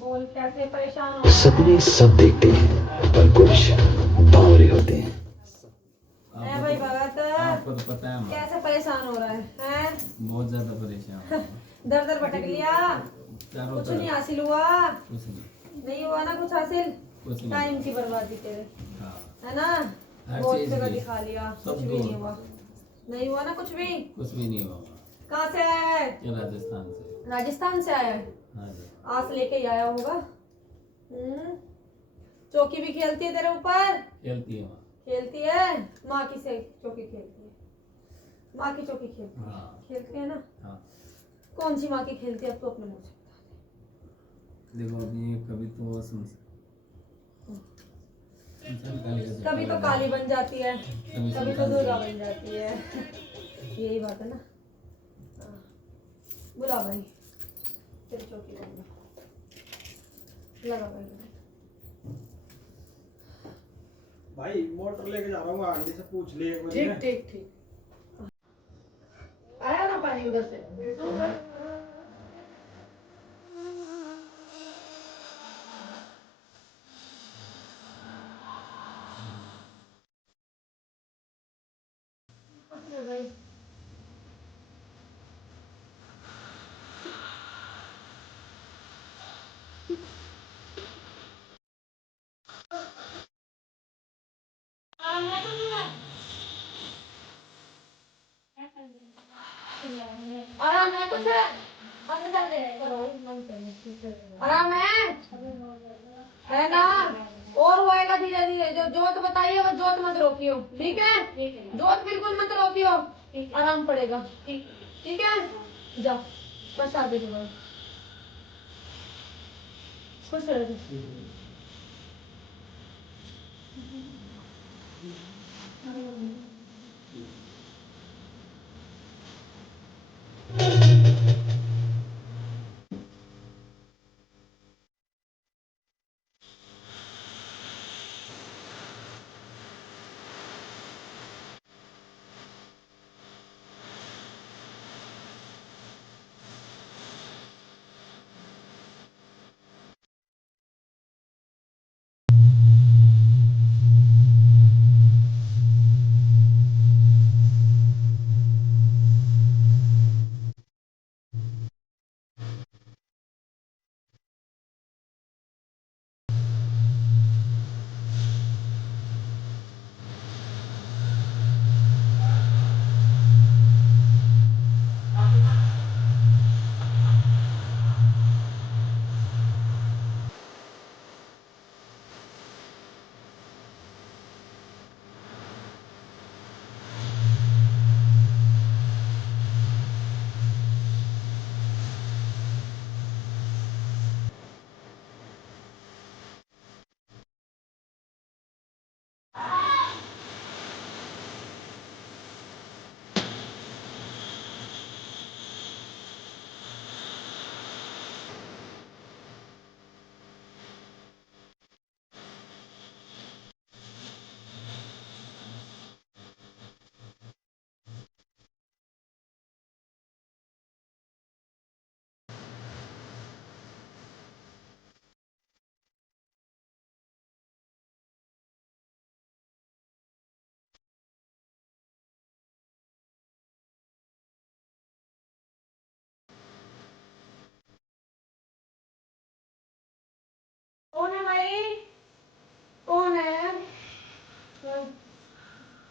बोल कैसे परेशान हो सपने सब देखते हैं पर कुछ बावरे होते हैं। है भाई भगत। आपको तो पता है हमारा कैसे परेशान हो रहा है हैं? बहुत ज्यादा परेशान हूँ। दर दर भटक लिया। चारों कुछ तरफ नहीं हासिल हुआ। कुछ नहीं नहीं हुआ ना कुछ हासिल। कुछ नहीं टाइम की बर्बादी तेरे हाँ है ना। हर बहुत चीज जगह की। दिखा लिया सब कुछ भी दो। नहीं हुआ। नहीं हुआ ना कुछ भी। कुछ भी नहीं होगा कहाँ से आया है? ये राजस्थान से राजस्थान से आया है। हाँ जी आस लेके ही आया होगा। चौकी भी खेलती है तेरे ऊपर। खेलती है वहाँ खेलती है। माँ की से चौकी खेलती है। माँ की चौकी खेलती है। हाँ खेलती है ना। हाँ कौन सी माँ की खेलती है अब तो अपने मुंह से बता देखो अभी कभी तो वो दे। कभी तो काली बन जाती है कभी तो दुर्गा बन जाती है। यही बात है ना। हाँ। बुला भाई तेरी चौकी लगा भाई। भाई मोटर लेके जा रहा हूँ आंटी से पूछ ले एक बार। ठीक ठीक ठीक। आया ना पानी उधर से। आराम है कुछ आराम है ना। और होएगा धीरे धीरे। जो जोत बताइए वो जोत मत रोकियो। ठीक है जोत बिल्कुल मत रोकियो। आराम पड़ेगा। ठीक है जाओ बस आगे जाओ। खुश रहो।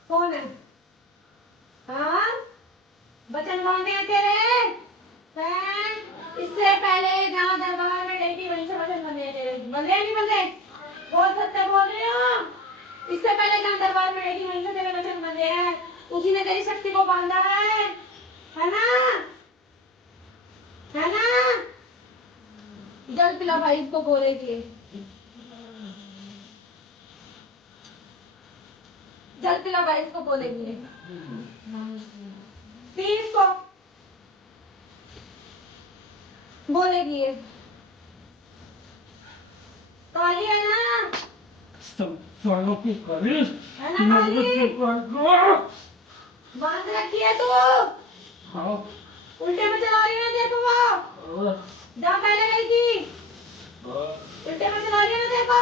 कौन है? हाँ, वचन मांगे हैं तेरे हैं? इससे पहले जहाँ दरबार में गई थी वहीं से वचन बंधे हैं तेरे, बंधे हैं नहीं बंधे? बहुत सत्य बोल रही हो। इससे पहले जहाँ दरबार में गई थी वहीं से तेरे वचन बंधे हैं, उसी ने तेरी शक्ति को बांधा है ना? है ना? जल पिला भाई इसको गोरे की, जल पिला भाई इसको बोलेगी, पी इसको, बोलेगी ये काली है ना? सब सालों की करी है ना काली? बांध रखी है तू, हाँ उल्टे में चला रही है ना देखो वो, जहाँ पहले गई थी उल्टे में चला रही है ना देखो।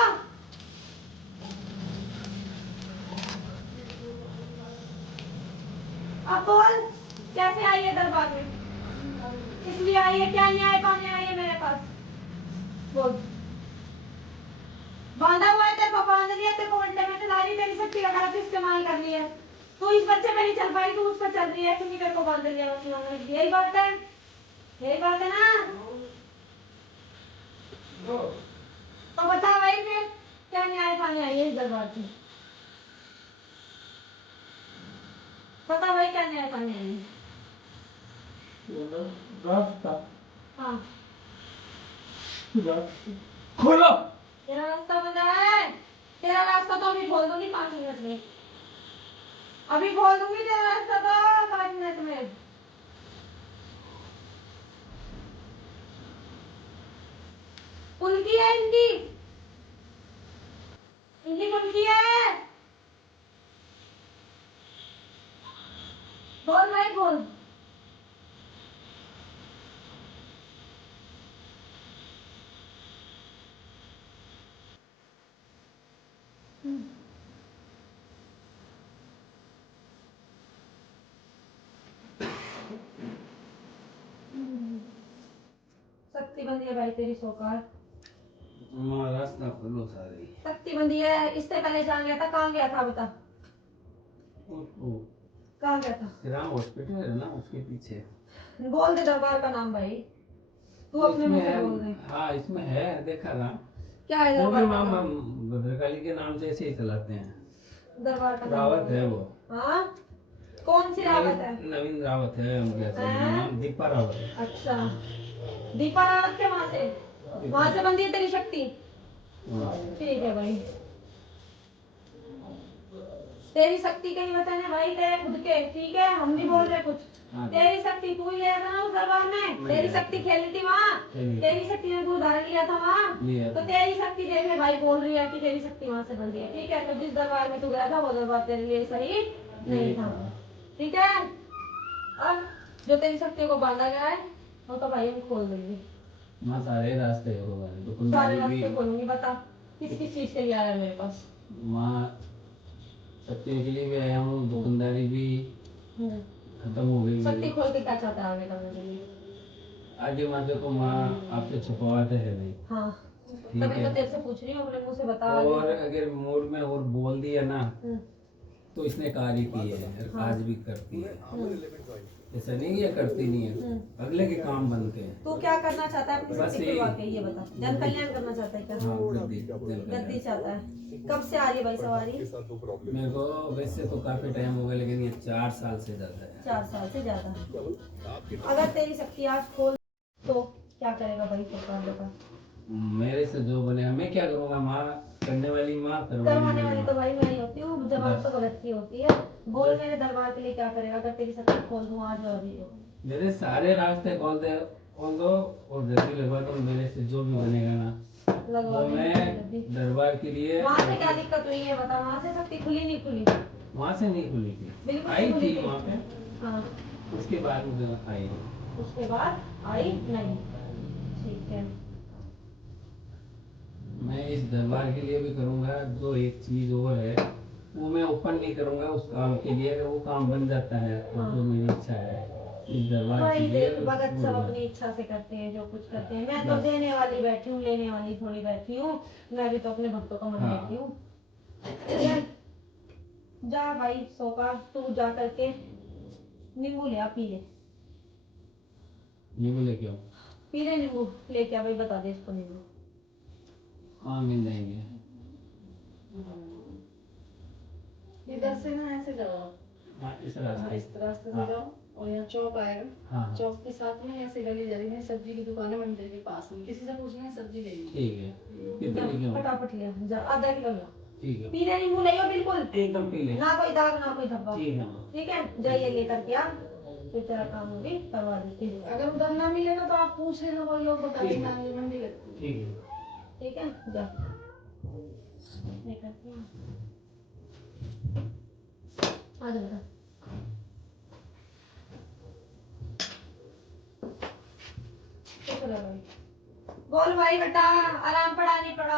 अब बोल कैसे आई है दरबार में, इसलिए आई है, क्या न्याय पाने आई है मेरे पास, बोल। बांधा हुआ है तेरे को, बांध लिया तेरे को, उल्टे में चला रही है, तेरी शक्ति का गलत इस्तेमाल कर लिया है, तू इस बच्चे पे नहीं चल पाई, तू उस पर चल रही है क्योंकि तेरे को बांध लिया, यही बात है, यही बात है ना? तो बता भाई फिर क्या न्याय पाने आई है इस दरबार से, बता भाई क्या न्याय पाने आई है? रास्ता हाँ खोलो। तेरा रास्ता बंद है, तेरा रास्ता तो अभी खोल दूंगी 5 मिनट में, अभी खोल दूंगी तेरा रास्ता तो 5 मिनट में। उनकी है इनकी, इनकी उनकी है, बोल भाई बोल। शक्ति बंदी है भाई तेरी सौकार, रास्ता खोलो सारे। शक्ति बंदी है, इससे पहले जहाँ गया था, कहाँ गया था बता, कहाँ गया था? श्रीराम हॉस्पिटल है ना उसके पीछे। बोल दे दरबार का नाम भाई, तू अपने मुंह से बोल दे। हाँ इसमें है, देखा ना, क्या है वो भी दरबार का हम नाम? भद्रकाली के नाम से ऐसे ही चलाते हैं। दरबार का नाम रावत है वो, हाँ, कौन सी रावत है? नवीन रावत है उनके नाम, दीपा रावत। अच्छा, दीपा रावत के वहां से बंदी है तेरी शक्ति, ठीक है भाई। तेरी शक्ति कहीं वचन है भाई तेरे खुद के, ठीक है, हम नहीं बोल रहे कुछ, तेरी शक्ति तू ही है ना उस दरबार में, तेरी शक्ति खेली थी वहाँ, तेरी शक्ति ने तू उदाहरण लिया था वहाँ, तो तेरी शक्ति देख में भाई बोल रही है कि तेरी शक्ति वहाँ से बंदी है, ठीक है, तो जिस दरबार में तू गया था वो दरबार तेरे लिए सही नहीं था, ठीक है। अब जो तेरी शक्ति को बांधा गया है वो तो भाई हम खोल देंगे, मैं सारे रास्ते सारे रास्ते खोलूंगी, बता किस किस चीज के लिए आया है मेरे पास? वहाँ शक्ति के लिए भी आया हूँ, दुकानदारी भी खत्म हो गई शक्ति मेरी। खोल के क्या चाहता है आगे करने के लिए? आगे माते को माँ आपसे छुपवाते हैं नहीं। हाँ ठीक तभी तो है, तेरे से पूछ रही हूँ, अपने मुंह से बता। और अगर मूड में और बोल दिया ना हम्म, तो इसने कार्य की है, हाँ। आज भी करती है, ऐसा नहीं ये करती नहीं है, अगले के काम बनते हैं। तू क्या करना चाहता है अपनी बस शक्ति यही। खुलवा के, ये बता, जन कल्याण करना चाहता है क्या? हाँ गद्दी गद्दी चाहता है, कब से आ रही है भाई सवारी? मेरे को वैसे तो काफी टाइम हो गया, लेकिन ये 4 साल से ज्यादा है। 4 साल से ज्यादा। अगर तेरी शक्ति आज खोल तो क्या करेगा भाई सरकार बता? मेरे से जो बनेगा मैं क्या करूँगा, माँ करने वाली माँ करवाने वाली तो करवाने भाई मैं ही होती हूँ, जवाब तो गलत की होती है। बोल मेरे दरबार के लिए क्या करेगा अगर तेरी शक्ति खोल दूँ आज और अभी तो? मेरे सारे रास्ते खोल दो और गद्दी लगवा दो, मेरे से जो भी बनेगा ना लगवा वो दे मैं दरबार के लिए। वहाँ से क्या दिक्कत हुई है बता, वहाँ से शक्ति खुली नहीं खुली? वहाँ से नहीं खुली थी, बिल्कुल आई नहीं खुली थी वहाँ पे, हाँ, उसके बाद मुझे आई नहीं। उसके बाद आई नहीं, ठीक है। मैं इस दरबार के लिए भी करूँगा, जो एक चीज और है वो मैं ओपन नहीं करूँगा उस काम के लिए, अगर वो काम बन जाता है तो हाँ। जो मेरी इच्छा है इस दरबार के वही लिए देख भगत सब वो अपनी इच्छा से करते हैं जो कुछ करते हैं, मैं तो देने वाली बैठी हूँ, लेने वाली थोड़ी बैठी हूँ, मैं भी तो अपने भक्तों का मन हाँ। बैठी हूँ, ठीक है? जा भाई सोका, तू जा करके नींबू ले आ, पी ले। नींबू लेके आओ। पी ले नींबू, लेके आ भाई, बता दे इसको नींबू। हाँ मिल जाएंगे। इधर से ना ऐसे जाओ, हाँ इस हाँ, रास्ते। इस रास्ते से हाँ। जाओ और यहाँ चौक आएगा। हाँ। चौक के साथ में ऐसे गली जा रही है, सब्जी की दुकान है मंदिर के पास में, किसी से पूछना है सब्जी लेनी। ठीक है। कितने लेके आओ? फटाफट ले आ, जा आधा किलो ला। ठीक है। पीले नींबू ले आओ बिल्कुल, एकदम पी ले। ना कोई दाग ना कोई धब्बा। ठीक है। ठीक है, जाइए लेकर के आ, फिर तेरा काम भी करवा देती हूँ। अगर उधर ना मिलेगा तो आप पूछ लेना, कोई लोग बता ठीक देना, है। ये मंडी लगती है। ठीक है। ठीक है, जा लेकर के आ जा बेटा। चलो भाई, बोल भाई बेटा, आराम पड़ा नहीं पड़ा?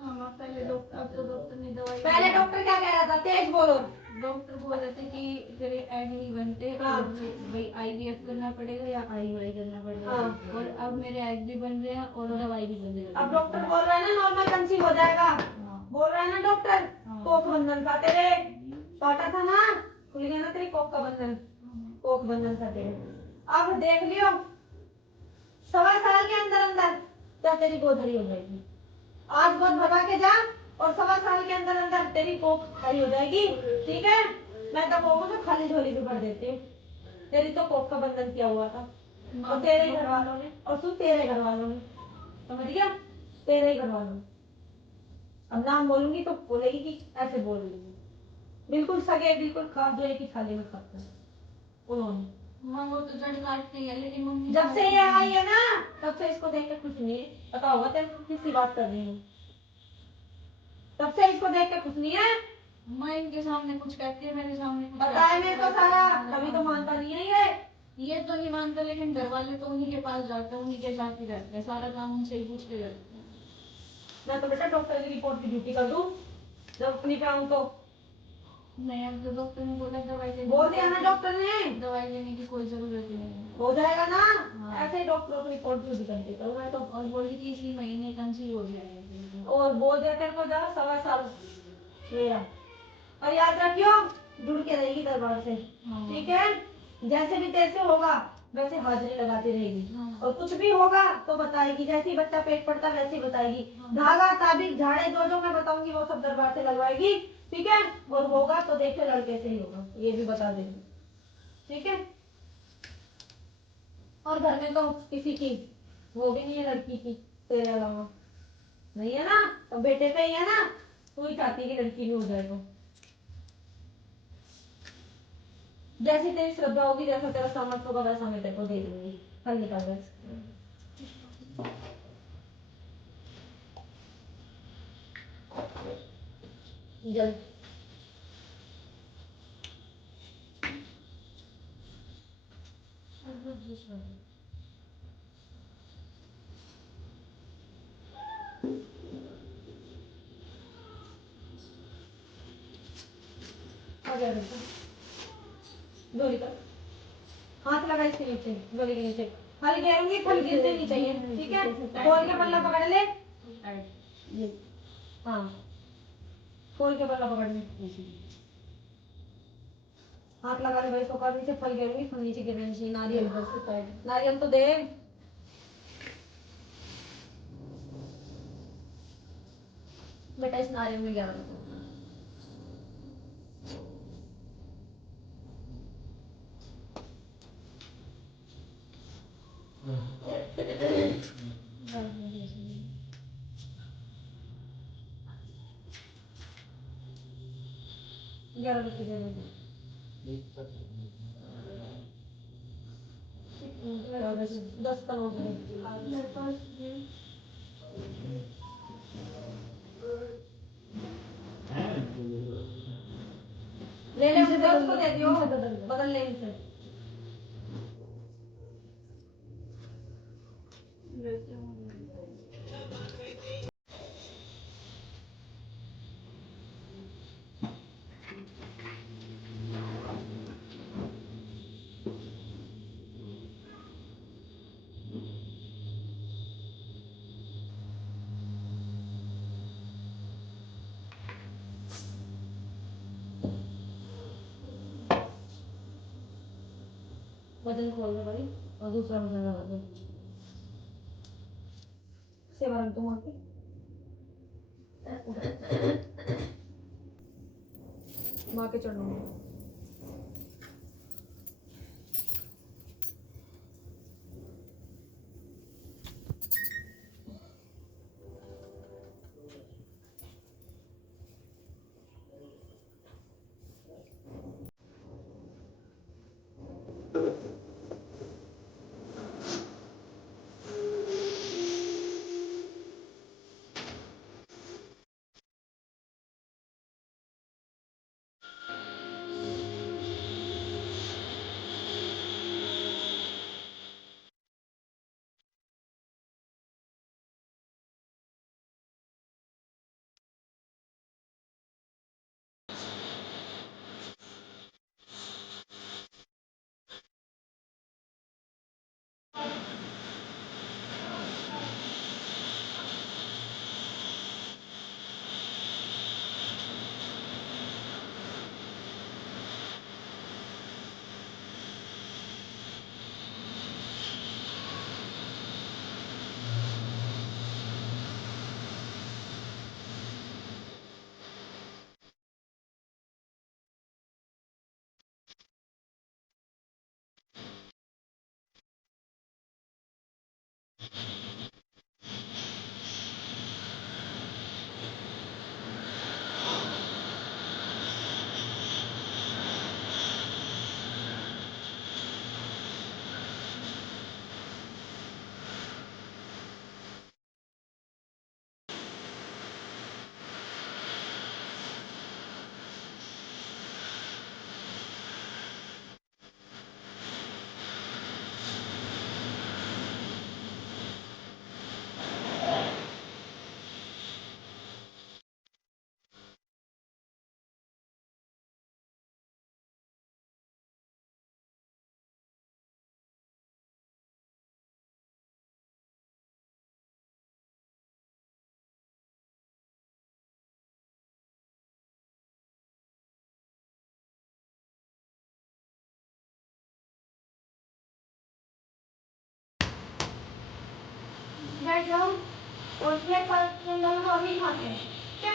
हाँ, पहले डॉक्टर, अब तो डॉक्टर ने दवाई पहले डॉक्टर क्या कह रहा था, तेज बोलो। डॉक्टर बोल रहे थे कि तेरे एग नहीं बनते, हाँ। भाई IVF करना पड़ेगा या IUI करना पड़ेगा। हाँ। और अब मेरे एग भी बन रहे हैं और दवाई भी बन रही है। अब डॉक्टर बोल रहा है ना नॉर्मल कंसीव हो जाएगा, बोल रहा है ना डॉक्टर। कोख बंधन का तेरे काटा था ना, खुल गया ना तेरी कोख का बंधन, कोख बंधन का तेरे। अब देख लियो, 1.25 साल के अंदर अंदर क्या तेरी गोद हरी हो जाएगी। आज गोद भगा के जा और 1.25 साल के अंदर अंदर तेरी कोख हरी हो जाएगी। ठीक है, मैं तो कोख में खाली झोली भी भर देती हूँ। तेरी तो कोख का बंधन किया हुआ था और तेरे घर वालों ने, और तू तेरे घर वालों ने, समझ गया, तेरे ही घर वालों ने। अब नाम बोलूंगी तो बोलेगी कि ऐसे बोल रही है। बिल्कुल सगे, बिल्कुल खास जो एक ही थाली में खाते हैं उन्होंने। हाँ, वो तो जड़ काटती है, लेकिन मम्मी जब से ये आई है ना, तब से इसको देख के खुश नहीं है। पता होगा तेरे को किसकी बात कर रही हूँ, तब से इसको देख के खुश नहीं है। मैं इनके सामने कुछ कहती है, मेरे सामने कुछ बताया कहती है। मेरे को सारा, तभी तो मानता नहीं है ये तो नहीं मानता, लेकिन घर वाले तो उन्हीं के पास जाते हैं, उन्हीं के साथ ही रहते हैं, सारा काम उनसे ही पूछते रहते हैं। मैं तो बेटा डॉक्टर की रिपोर्ट की ड्यूटी कर दूं जब अपनी पे आऊं तो। नहीं, अब तो डॉक्टर ने बोला दवाई लेने बोल दिया ना डॉक्टर ने, दवाई लेने की कोई जरूरत ही नहीं है। हो जाएगा ना। हाँ। ऐसे ही डॉक्टर की रिपोर्ट ड्यूटी करती करूँ मैं तो। और बोली थी इसी महीने कंसीव हो जाएगा। और बोल दिया तेरे को जा 1.25 साल मेरा। और याद रखियो, जुड़ के रहेगी दरबार से। हाँ। ठीक है, जैसे भी तैसे होगा वैसे हाजिरी लगाती रहेगी। हाँ। और कुछ भी होगा तो बताएगी, जैसे ही बच्चा पेट पड़ता वैसे ही बताएगी। धागा ताबीज झाड़े जो मैं बताऊंगी वो सब दरबार से लगवाएगी। ठीक है, और होगा तो देखो लड़के से ही होगा, ये भी बता देंगे। ठीक है, और घर में तो किसी की वो भी नहीं है लड़की की तेरे अलावा, नहीं है ना, तो बेटे पे ही है ना। तू ही चाहती है कि लड़की भी हो जाए तो। जैसी तेरी श्रद्धा होगी, जैसा तेरा सामर्थ्य होगा वैसा मैं तेरे को दे दूंगी। कल निकाल बस जल्द। आ जा बेटा, डोरी कर, हाथ लगा इसके नीचे, डोरी के नीचे। खाली गिरूंगी, खाली गिरते नहीं चाहिए। ठीक है, खोल के पल्ला पकड़ ले। ये हाँ, खोल के पल्ला पकड़ ले। हाथ लगा ले भाई, सोकर नीचे फल गिरूंगी, फल नीचे गिरने चाहिए। नारियल, नारियल तो दे बेटा, इस नारियल में गिरा दो। ग्यारह बजे दे दो। 10 का नोट मेरे पास ये ले ले, मुझे उसको दे दियो, बदल ले इनसे। लेते हैं। बटन खोल दो भाई और दूसरा बटन लगा दो सेवा रख दो वहाँ पे माँ के चढ़ो बैठ जाओ और ये फल तुम दोनों अभी खाते हैं क्या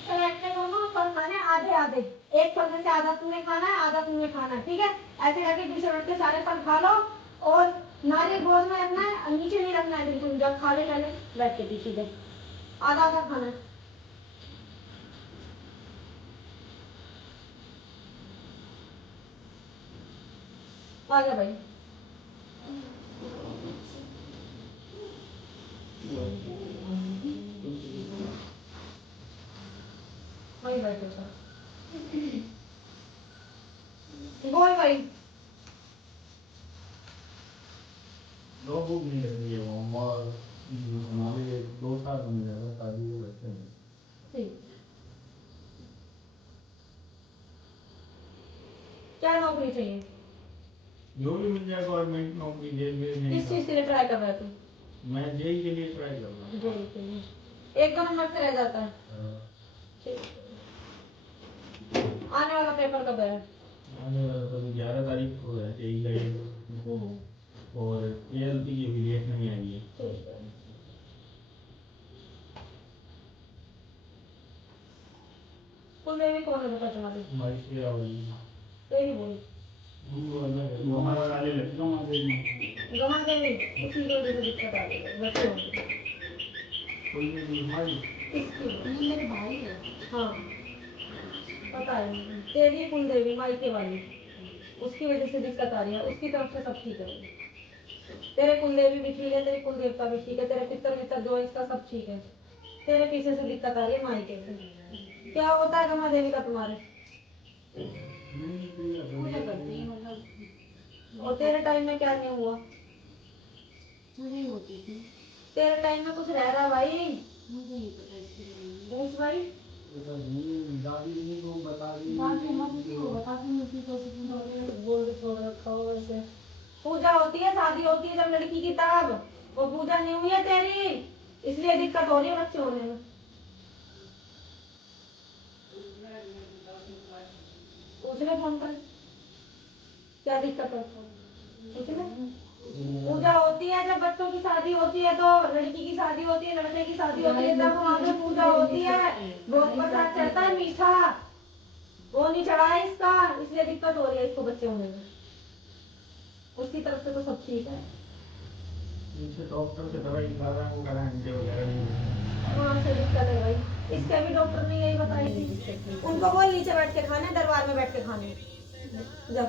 सेलेक्ट दोनों फल खाने आधे आधे एक फल में से आधा तुमने खाना है आधा तुमने खाना है ठीक है ऐसे करके पीछे बैठ के सारे फल खा लो और नारियल गोद में रखना है नीचे नहीं रखना है बिल्कुल जब खा ले पहले बैठ के पीछे दे आधा आधा खाना है आ जा भाई वही बैठो सर बोल भाई दो बुक नहीं रही है वो हमारे 2 साल बन जाएगा शादी के बच्चे में ठीक क्या नौकरी चाहिए जो भी मिल जाए गवर्नमेंट नौकरी रेलवे में किस चीज के लिए ट्राई कर रहा है तू मैं जेई के लिए ट्राई कर रहा हूँ जेई के लिए एक दो नंबर से रह जाता है ठीक आने वाला पेपर कब है आने वाला तो 11 तारीख को है जेई का और एएलपी की भी डेट नहीं आई है ठीक है कुल देवी कौन है बता तुम्हारी हमारी सेवा वाली तेरी बोली वो अलग है वो हमारे वाले लड़कियों में गमा देवी उसी की वजह से दिक्कत आ रही है बच्चे होंगे कोई भी हमारी किसकी नहीं मेरे भाई है हाँ पता है मुझे। तेरी कुल देवी मायके वाली उसकी वजह से दिक्कत आ रही है उसकी तरफ से सब ठीक है तेरे कुल देवी भी ठीक है तेरे कुल देवता भी ठीक है तेरे पितर मित्र जो है इसका सब ठीक है तेरे पीछे से दिक्कत आ रही है मायके से क्या होता है गमा देवी का तुम्हारे पूजा करती है मतलब और तेरे टाइम में क्या नहीं हुआ नहीं होती थी तेरे टाइम में कुछ रह रहा भाई मुझे नहीं पता इसके बारे में घूस भाई दादी जी को बता दी बाकी मैं किसी को बताती नहीं थी तो किसी को बोल के छोड़ रखा हो वैसे पूजा होती है शादी होती है जब लड़की की तब वो पूजा नहीं हुई है तेरी इसलिए दिक्कत हो रही है बच्चे होने में पूछ ले फोन पर क्या दिक्कत है ठीक है ना? पूजा होती है जब बच्चों की शादी होती है, तो लड़की की शादी होती है, लड़के की शादी होती है, तब वहाँ पे पूजा होती है। भोग प्रसाद चढ़ता है मीठा, वो नहीं चढ़ा है इसका, इसलिए दिक्कत हो रही है इसको बच्चे होने में। उसकी तरफ से तो सब ठीक है। इनसे डॉक्टर से दवाई खा रहा हूँ, गारंटी वगैरह नहीं है। वहाँ से दिक्कत है भाई, इसके भी डॉक्टर ने यही बताई थी। उनको बोल नीचे बैठ के खाने, दरबार में बैठ के खाने। जब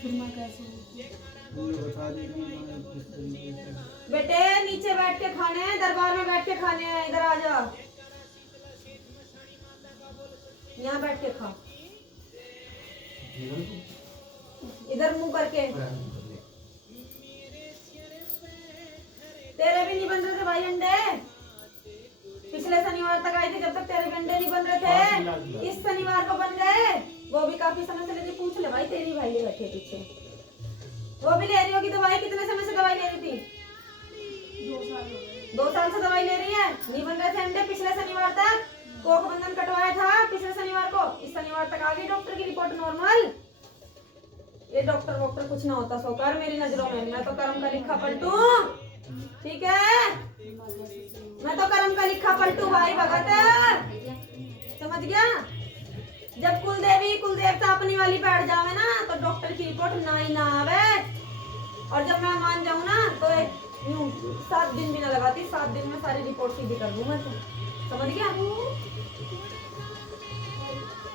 फिर मैं कैसे होती है? उन्होंने बता दी कि मैं किस तरीके से बेटे नीचे बैठ के खाने हैं, दरबार में बैठ के खाने हैं, इधर आ जा, यहाँ बैठ के खा, जीवन इधर मुंह करके। को तेरे भी नहीं बन रहे थे भाई अंडे, पिछले शनिवार तक आए थे, जब तक तेरे भी अंडे नहीं बन रहे थे, इस शनिवार को बन गए। वो भी काफी समय से लेती, पूछ ले भाई, तेरी भाई ले बैठे पीछे, वो भी ले रही होगी दवाई। कितने समय से दवाई ले रही थी? 2 साल हो गए। 2 साल से दवाई ले रही है, नहीं बन रहे थे अंडे पिछले शनिवार तक। कोख बंधन कटवाया था पिछले शनिवार को, इस शनिवार तक आ गई डॉक्टर की रिपोर्ट नॉर्मल। ये डॉक्टर वॉक्टर कुछ ना होता सोकर मेरी नजरों में, मैं तो कर्म का लिखा पलटू, ठीक है? मैं तो कर्म का लिखा पलटू भाई भगत, समझ गया? जब कुल देवी कुल देवता अपनी वाली बैठ जावे ना, तो डॉक्टर की रिपोर्ट ना ही ना आवे। और जब मैं मान जाऊं ना, तो 7 दिन भी ना लगाती, 7 दिन में सारी रिपोर्ट सीधी कर दूं मैं तो, समझ गया?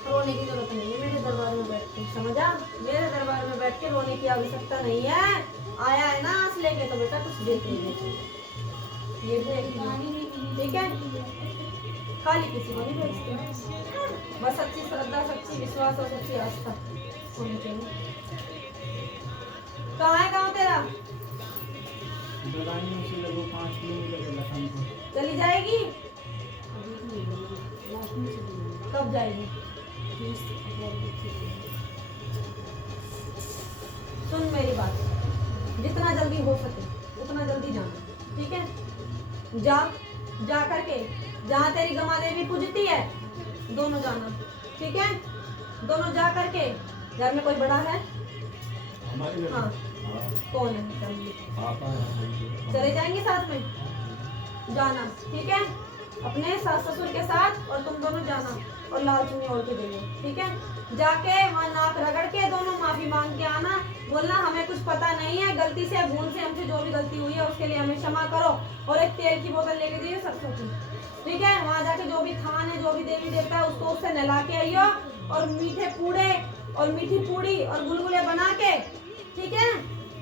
रोने की जरूरत नहीं है मेरे दरबार में बैठ के, समझा? मेरे दरबार में बैठ के रोने की आवश्यकता नहीं है। आया है ना आस लेके, तो बेटा कुछ देख लीजिए, ये देख लीजिए, ठीक है? खाली किसी को नहीं भेजते, बस सच्ची श्रद्धा, सच्ची विश्वास और सच्ची आस्था होनी चाहिए। कहाँ है गाँव तेरा? दवाइयों से लगभग 5 किलोमीटर के लखनपुर। चली जाएगी? कब जाएगी? सुन मेरी बात, जितना जल्दी हो सके उतना जल्दी जाना, ठीक है? जा करके जहाँ तेरी गमा देवी पूजती है, दोनों जाना, ठीक है? दोनों जा करके, घर में कोई बड़ा है? हमारे घर हाँ, कौन है? पापा है। चले जाएंगे साथ में, जाना, ठीक है? अपने सास ससुर के साथ, और तुम दोनों जाना, और लाल चुन्नी ओढ़ के जाइए, ठीक है? जाके वहाँ नाक रगड़ के दोनों माफी मांग के आना, बोलना हमें कुछ पता नहीं है, गलती से भूल से हमसे जो भी गलती हुई है उसके लिए हमें क्षमा करो, और एक तेल की बोतल लेके जाइए सरसों की, ठीक है? वहाँ जाके जो भी थान है, जो भी देवी देवता है, उसको उससे नहला के आइयो, और मीठे पूड़े और मीठी पूड़ी और गुलगुले बना के, ठीक है,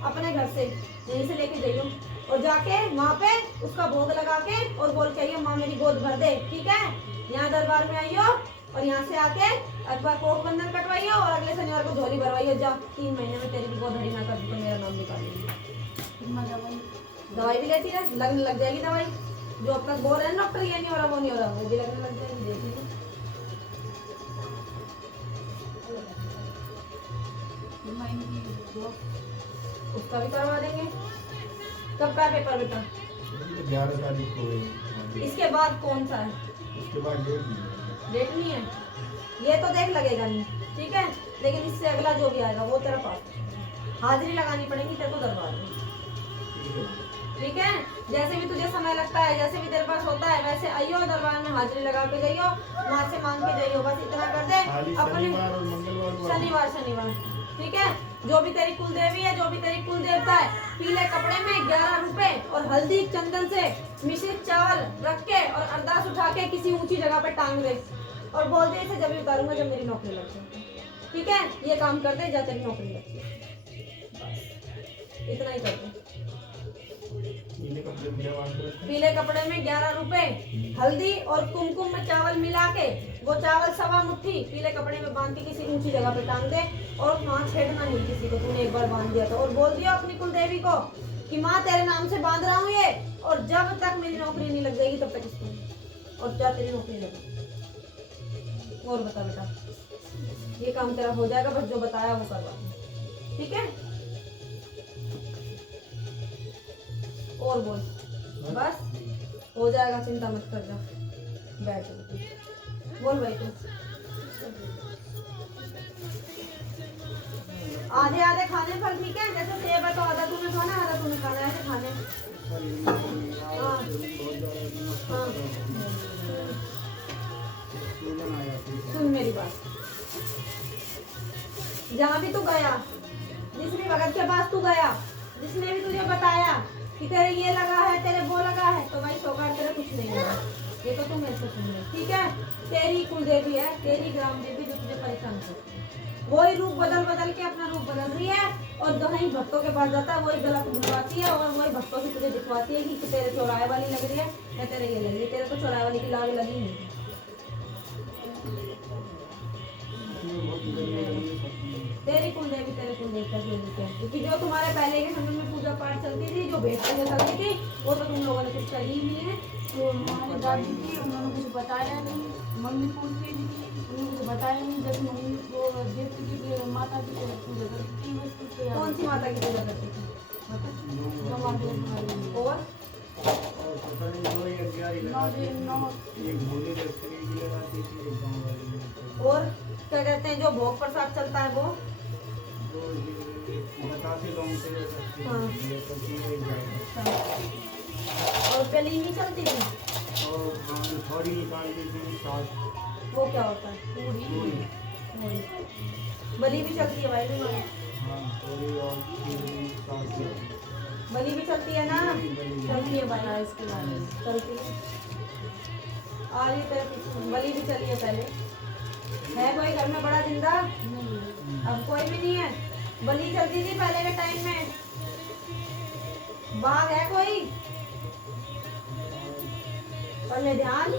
अपने घर से यहीं से लेके जाइयो, और जाके वहाँ पे उसका भोग लगा के और बोल के आइयो माँ मेरी गोद भर दे, ठीक है? यहाँ दरबार में आइयो, और यहाँ से आके अथवा कोख बंधन कटवाइयो, और अगले शनिवार को झोली भरवाइयो। जा 3 महीने में तेरी भी गोद हरी ना कर दी तो मेरा नाम निकाल देंगे। दवाई भी लेती है, लगने लग जाएगी दवाई, जो अब तक बोल रहे हैं डॉक्टर ये नहीं हो रहा वो नहीं हो रहा, वो भी लगने लग जाएगी, देख लीजिए। उसका भी करवा देंगे। कब का पेपर बेटा? 11 तारीख को है। इसके बाद कौन सा है? उसके बाद डेट नहीं है। डेट नहीं है, ये तो देख लगेगा नहीं, ठीक है? लेकिन इससे अगला जो भी आएगा वो तेरा पास हाजिरी लगानी पड़ेगी तेरे को दरबार में, ठीक है? जैसे भी तुझे समय लगता है, जैसे भी तेरे पास होता है, वैसे आइयो दरबार में हाजिरी लगा के जाइयो, माँ से मांग के जाइयो, बस इतना कर दे अपने। शनिवार और मंगलवार शनिवार, ठीक है? जो भी तेरी कुल देवी है, जो भी तेरी कुल देवता है, पीले कपड़े में 11 रुपए और हल्दी चंदन से मिश्रित चावल रख के और अरदास उठा के किसी ऊंची जगह पे टांग दे, और बोल दे इसे जब भी उतारूंगा जब मेरी नौकरी लग जाए, ठीक है? ये काम कर दे, जा तेरी नौकरी लग जाए, इतना ही कर दे। पीले कपड़े में 11 रुपए हल्दी और कुमकुम में चावल मिला के, वो चावल 1.25 मुट्ठी पीले कपड़े में बांध के किसी ऊंची जगह पे टांग दे, और वहाँ छेड़ना नहीं किसी को, तूने एक बार बांध दिया था, और बोल दिया अपनी कुल देवी को कि माँ तेरे नाम से बांध रहा हूँ ये, और जब तक मेरी नौकरी नहीं लग जाएगी तब तक इसको, और जा तेरी नौकरी लगी। और बता बेटा, ये काम तेरा हो जाएगा, बस जो बताया वो करवा, ठीक है? और बोल, बस हो जाएगा, चिंता मत कर, जा बैठ बोल भाई तू। आधे आधे खाने फल, ठीक है? जैसे सेब है तो आधा तूने खाना, आधा तूने खाना, ऐसे खाने। हाँ हाँ, सुन मेरी बात, जहाँ भी तू गया, जिस भी भगत के पास तू गया, जिसने भी तुझे बताया कि तेरे ये लगा है, तेरे वो लगा है, तो भाई सौगात तेरे कुछ नहीं है। ये तो तू मेरे से सुन ले, ठीक है? तेरी कुल देवी है, तेरी ग्राम देवी जो तुझे परेशान करती है, वही रूप बदल बदल के अपना रूप बदल रही है, और वही भक्तों के पास जाता है, वही गला को बुलवाती है, और वही भक्तों से तुझे दिखवाती है कि तेरे चौराहे वाली लग रही है या तेरे ये लग रही है। तेरे तो चौराहे वाली की लाग लगी नहीं। तेरी कुल देवी तेरे कुल देवता की होती है, क्योंकि जो तुम्हारे पहले के समय में पूजा पाठ चलती थी, जो भेंट पूजा चलती थी, वो तो तुम लोगों ने कुछ करी ही नहीं है। तो हमारी दादी थी, उन्होंने कुछ बताया नहीं, मम्मी पूछती थी, उन्होंने कुछ बताया नहीं। जब मम्मी वो देवती की माता की पूजा करती थी, बस कुछ कौन सी माता की पूजा करती थी? और और क्या कहते हैं, जो भोग प्रसाद चलता है वो? हाँ। और गली नहीं चलती थी? वो क्या होता है? पूरी। बलि भी चलती है भाई तुम्हारी? बलि भी चलती है ना? चलती है भाई, इसके बारे में चलती है। आ रही है बलि भी चली है पहले। है कोई घर में बड़ा जिंदा? अब कोई भी नहीं है। बलि चलती थी पहले के टाइम में। बाघ है कोई? कर ले ध्यान।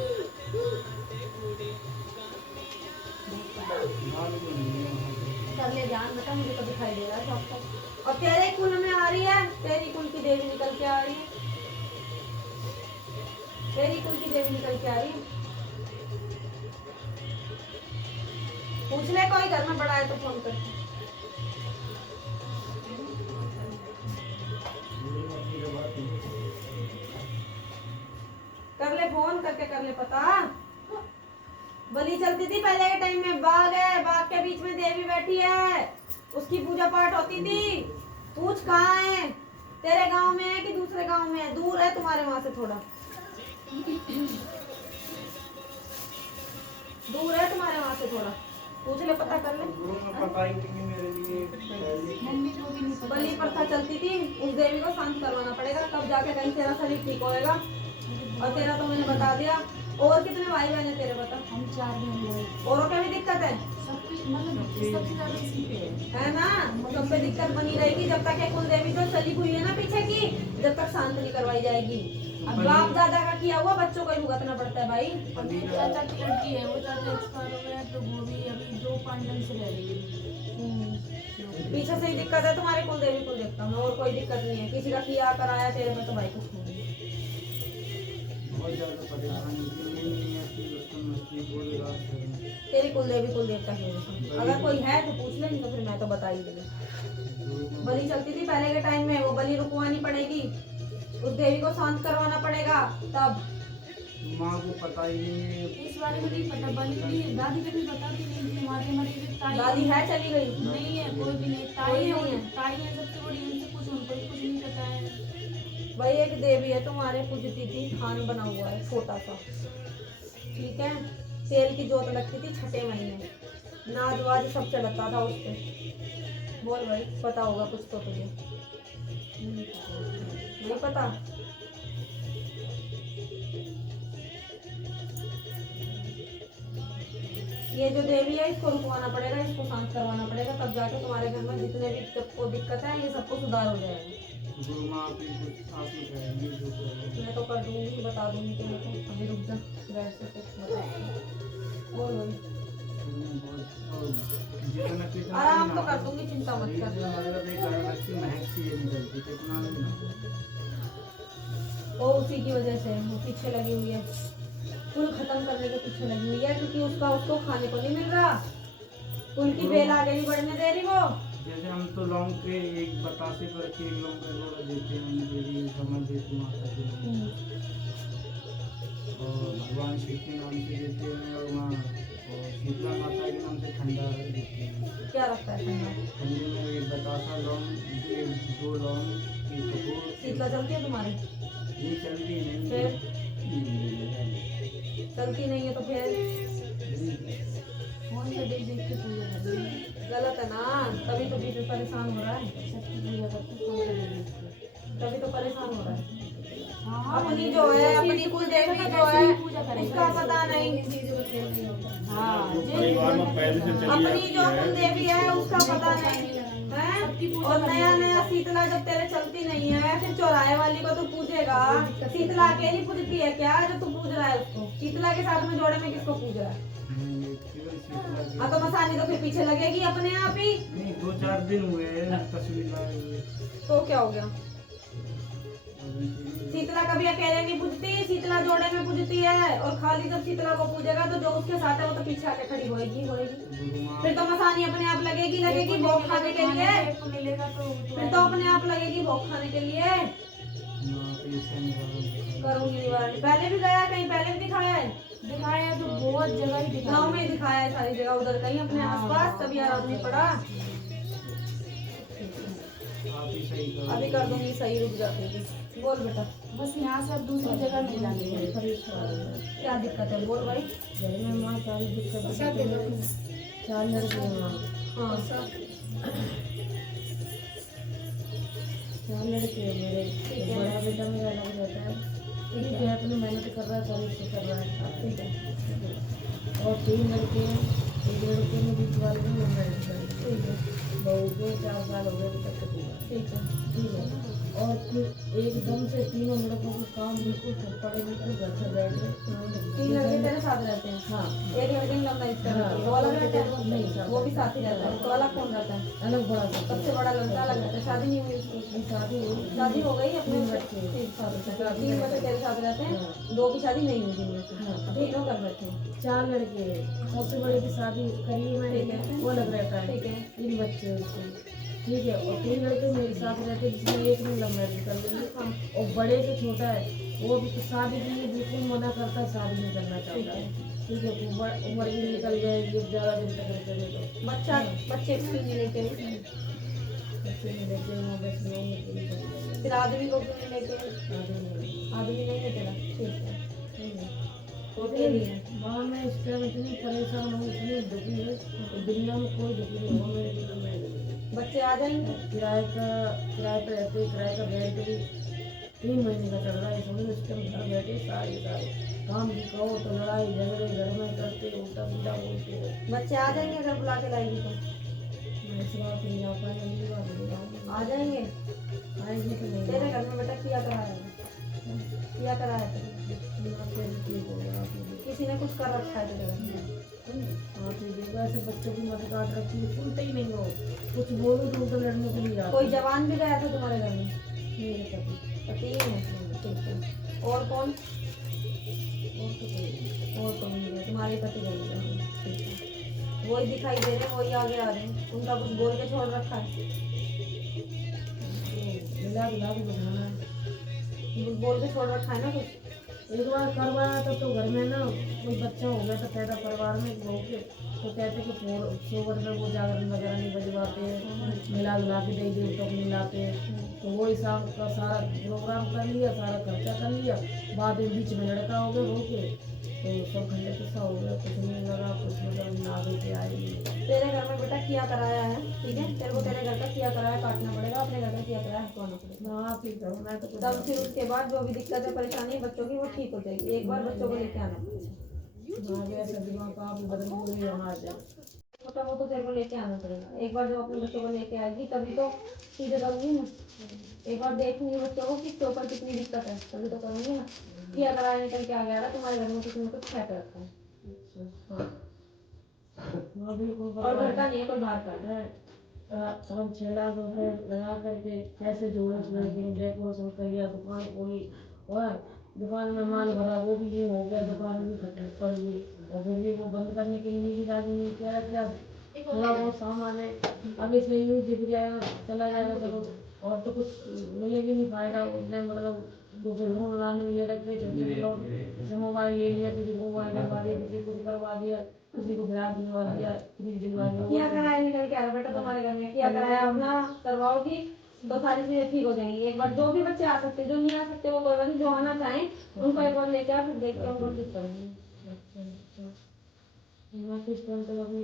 कर ले ध्यान बेटा, मुझे तो दिखाई दे रहा है सबको। और तेरे कुल में आ रही है, तेरी कुल की देवी निकल के आ रही है, तेरी कुल की देवी निकल के आ रही है। पूछ ले कोई घर में बड़ा है तो फोन कर। कर ले फोन करके, कर ले पता। बलि चलती थी पहले के टाइम में। बाघ है, बाघ के बीच में देवी बैठी है, उसकी पूजा पाठ होती थी। पूछ कहाँ है, तेरे गांव में है कि दूसरे गांव में है? दूर है तुम्हारे वहां से थोड़ा? दूर है तुम्हारे वहां से थोड़ा? पूछ ले, पता कर ले। बलि प्रथा चलती थी, उस देवी को शांत करवाना पड़ेगा, तब जाके कहीं तेरा शरीर ठीक होएगा। और तेरा तो मैंने बता दिया। और कितने भाई बहन है तेरे बता? हम 4 बहन। औरों पे भी दिक्कत है? सब कुछ मतलब सबसे ज्यादा इसी पे है ना? सब पे दिक्कत बनी रहेगी जब तक ये कुल देवी जो चली हुई है ना पीछे की, जब तक शांत नहीं करवाई जाएगी। अब बाप दादा का किया हुआ बच्चों को ही भुगतना पड़ता है भाई। चाचा की लड़की है, वो चाचा एक्सपायर हो गया, तो वो भी अभी 2 पांडन से रह रही है। पीछे से ही दिक्कत है तुम्हारे कुल देवी कुल देवता में, और कोई दिक्कत नहीं है। किसी का किया कराया तेरे में तो भाई कुछ नहीं है। तेरी कुल देवी कुल देवता की वजह से। अगर कोई है तो पूछ ले, नहीं तो फिर मैं तो बता ही दूंगी। बलि चलती थी पहले के टाइम में, वो बलि रुकवानी पड़ेगी, उस देवी को शांत करवाना पड़ेगा तब। माँ को पता ही नहीं है इस बारे में नहीं पता, बल्कि दादी को भी बताती नहीं थी। हमारे मरीज ताई दादी है चली गई? नहीं है, कोई भी नहीं। ताई है, ताई है सबसे बड़ी, उनसे कुछ उनको कुछ नहीं पता है। भाई एक देवी है तुम्हारे, पूजती थी, थान बना हुआ है छोटा सा, ठीक है? तेल की जोत लगती थी छठे महीने, नाच वाज सब चलता था उस पे। बोल भाई, पता होगा कुछ तो तुझे? नहीं पता? ये जो देवी है इसको रुकवाना पड़ेगा, इसको शांत करवाना पड़ेगा, तब जाके तुम्हारे घर में जितने भी सबको दिक्कत है ये सबको सुधार हो जाएगा। गुरु माँ आप ही करेंगे जो करेंगे। मैं तो कर दूंगी, बता दूंगी तुम्हें तो। अभी रुक जा, वैसे कुछ बता। बोल भाई। आराम तो कर दूंगी, चिंता मत कर। वो उसी की वजह से वो पीछे लगी हुई है, कुल खत्म करने के पीछे लगी हुई है, क्योंकि उसको खाने को नहीं मिल रहा, उनकी बेल आगे नहीं बढ़ने दे रही वो। जैसे हम तो लौंग के एक बतासे पर के लौंग का गोला देते हैं, देवी समझ देती माता के, और भगवान शिव के नाम से देते हैं, और वहाँ शीतला माता के नाम से ठंडा देते हैं। क्या रखता है ठंडा? ठंडे में एक बतासा लौंग, दो लौंग, एक कपूर। शीतला चलती है तुम्हारी? ये चलती नहीं। फिर? चलती नहीं है तो फिर फोन से देख देख के पूजा कर रही है। गलत है ना, तभी तो बीच में परेशान हो रहा है। सबकी पूजा करती है, फोन से देख देख के। तभी तो परेशान हो रहा है। हाँ, अपनी जो है, अपनी कुल देवी जो है, पूजा करेगा, उसका पता नहीं। हाँ, परिवार में पहले से चली अपनी आती जो है। कुल देवी है उसका पता नहीं है। और नया नया शीतला जब तेरे चलती नहीं है, फिर चौराहे वाली को तू पूजेगा। शीतला अकेली पूजती है क्या जो तू पूज रहा है उसको? शीतला के साथ में जोड़े में किसको पूज रहा है? केवल शीतला की- हाँ तो मसानी तो फिर पीछे लगेगी अपने आप ही। नहीं, 2-4 दिन हुए हैं तस्वीर लाए हुए। तो क्या हो गया? अभी तो- शीतला कभी अकेले नहीं पूजती, शीतला जोड़े में पूजती है। और खाली जब शीतला को पूजेगा तो जो उसके साथ है वो तो पीछे आके खड़ी होएगी गुरु माँ फिर तो मसानी अपने आप लगेगी भोग खाने के लिए। को मिलेगा तो फिर तो अपने आप लगेगी भोग खाने के लिए। माँ पे इसका निवारण करूंगी निवारण। पहले भी गया कहीं, पहले भी दिखाया है? दिखाया तो बहुत जगह ही दिखाया। गाँव में ही दिखाया है सारी जगह, उधर कहीं अपने आसपास तभी आराम नहीं पड़ा। आप ही सही करो। अभी कर दूंगी सही, रुक जाती। बोल बेटा बस यहाँ से अब दूसरी जगह नहीं जाने देंगे। क्या दिक्कत है? बोल भाई। घर में माँ सारी दिक्कत है। 4 लड़के हैं माँ। हाँ 4 लड़के हैं मेरे। एक बड़ा बेटा मेरा अलग रहता है, ठीक है, अपनी मेहनत कर रहा है, सर्विस से कर रहा है, ठीक है। और 3 लड़के हैं, एक लड़के में बीच वाले में मैरिज कर दी। ठीक है बहू को 4 साल हो गए अभी तक तो पूरा, ठीक है ठीक है। और फिर एकदम से तीनों लड़कों को काम बिल्कुल ठप पड़े, बिल्कुल घर से बैठ गए। 3 लड़के तेरे साथ रहते हैं? हाँ, एक लड़के ने लव मैरिज कर रखी है, वो अलग रहता है? नहीं, साथ वो भी साथ ही रहता है। तो अलग कौन रहता है? अलग बड़ा सा सबसे बड़ा लड़का अलग रहता है। शादी नहीं हुई उसकी? शादी हुई। शादी हो गई अपने? 3 बच्चे। 3 बच्चे तेरे साथ रहते हैं, 2 की शादी नहीं हुई जिनमें से? हाँ। तीनों कर बैठे हैं। 4 लड़के हैं, सबसे बड़े की शादी करी है मैंने, ठीक है। वो अलग रहता है। ठीक है 3 बच्चे हैं उसके, ठीक है। और 3 लड़के मेरे साथ रहते हैं, जिसमें एक ने लव मैरिज कर ली। और बड़े जो छोटा है वो भी तो शादी के लिए बिल्कुल मना करता है, शादी नहीं करना चाहता है, ठीक है। उम्र भी निकल जाएगी, ज़्यादा दिन तक रुकेंगे तो बच्चे क्यों नहीं लेते? बच्चे नहीं लेते हैं, बस नहीं लेते। फिर आदमी को क्यों नहीं लेते? शादी नहीं आदमी नहीं है तेरा? ठीक है होते नहीं है। माँ मैं इस टाइम इतनी परेशान हूँ, इतनी दुखी है, दुनिया में कोई दुखी नहीं हो मेरे जीवन में। बच्चे आ जाएंगे? किराए पे रहते हैं, किराए का रेंट भी 3 महीने का चल रहा है। समझ इस टाइम घर बैठे सारे काम भी कहो तो लड़ाई झगड़े घर में करते, उल्टा सीधा बोलते हैं। बच्चे आ जाएंगे अगर बुला के लाएगी तो? मैं इस बात नहीं आ पाई, अगली बार नहीं आऊँगी। आ जाएंगे? आएंगे तो नहीं तेरे घर में बेटा किया कराया है? किया कराया है? ठीक होगा। आप ही किसी ने कुछ कर रखा है तेरे घर में? देखो, ऐसे बच्चों की मदद काट रखी है, सुनते ही नहीं हो। कुछ बोलो तो उनको लड़ने के लिए कोई जाते जवान भी गया था तुम्हारे घर में? मेरे पति। पति है? ठीक है। और कौन? और तो कोई नहीं। और कौन नहीं है? तुम्हारे पति गए थे? ठीक है। वही दिखाई दे रहे हैं, वही आगे आ रहे हैं। उनका कुछ बोल के छोड़ रखा है? मिला मिला के बिठाना है। कुछ बोल के छोड़ रखा है ना कुछ? एक बार करवाया था तो घर में ना कोई बच्चा हो गया था पैदा परिवार में एक बहू के, तो कहते कि 100 वर्ष में वो जागरण वगैरह नहीं बजवाते हैं, मिला जुला के देवी देवताओं को मिलाते हैं। तो वो हिसाब का सारा प्रोग्राम कर लिया, सारा खर्चा कर लिया। बाद में बीच में लड़का हो गया बहू के, तो सब खंडे किस्सा हो गया, कुछ नहीं लगा, कुछ मतलब ना दे के आए नहीं। तेरे घर में बेटा किया कराया है, ठीक है? तेरे को तेरे घर का किया कराया काटना पड़ेगा, अपने घर का किया कराया हटवाना पड़ेगा। ना आप ही करो, मैं तो कुछ तब फिर उसके बाद जो भी दिक्कत है परेशानी है बच्चों की वो ठीक हो जाएगी। एक बार बच्चों को लेके आना पड़ेगा। ना गया ऐसा दिमाग का आप बदल गई हमारे। छोटा वो तो तेरे को लेके आना पड़ेगा। एक बार जब अपने बच्चों को लेके आएगी तभी तो सीधे करूंगी ना। एक बार देखूंगी बच्चों को किसके ऊपर कितनी दिक्कत है, तभी तो करूंगी ना। किया कराया निकल के आ गया था तुम्हारे घर में किसी ने कुछ फेंक रखा है। हाँ बिल्कुल। और घर का नहीं है, कोई बाहर का है। हम 6 लाख रुपए लगा करके कैसे जोड़े डेकोरेशन करिए, दुकान खोली और दुकान में माल भरा, वो भी ये हो गया, दुकान भी खटखट पड़ गई। और फिर भी वो बंद करने के लिए भी राजी नहीं किया। क्या थोड़ा बहुत सामान है, अब इसमें यूँ दिख जाएगा चला जाएगा, चलो और तो कुछ मिलेगी नहीं फायदा। उसने मतलब तो फिर वो लाने में ये रखते थे लोग, जैसे मोबाइल ले लिया, किसी को मोबाइल दिलवा दिया, किसी को करवा दिया, किसी को ब्याज दिलवा दिया, फ्रिज दिलवा दिया। क्या कराया निकल के आ रहा बेटा तुम्हारे घर में, क्या कराया अपना करवाओगी तो सारी चीजें ठीक हो जाएंगी। एक बार जो भी बच्चे आ सकते, जो नहीं आ सकते वो कोई बात नहीं, जो आना चाहें उनको एक बार लेके आ, फिर देख के उनको ठीक करेंगे। मैं किस तरह से अभी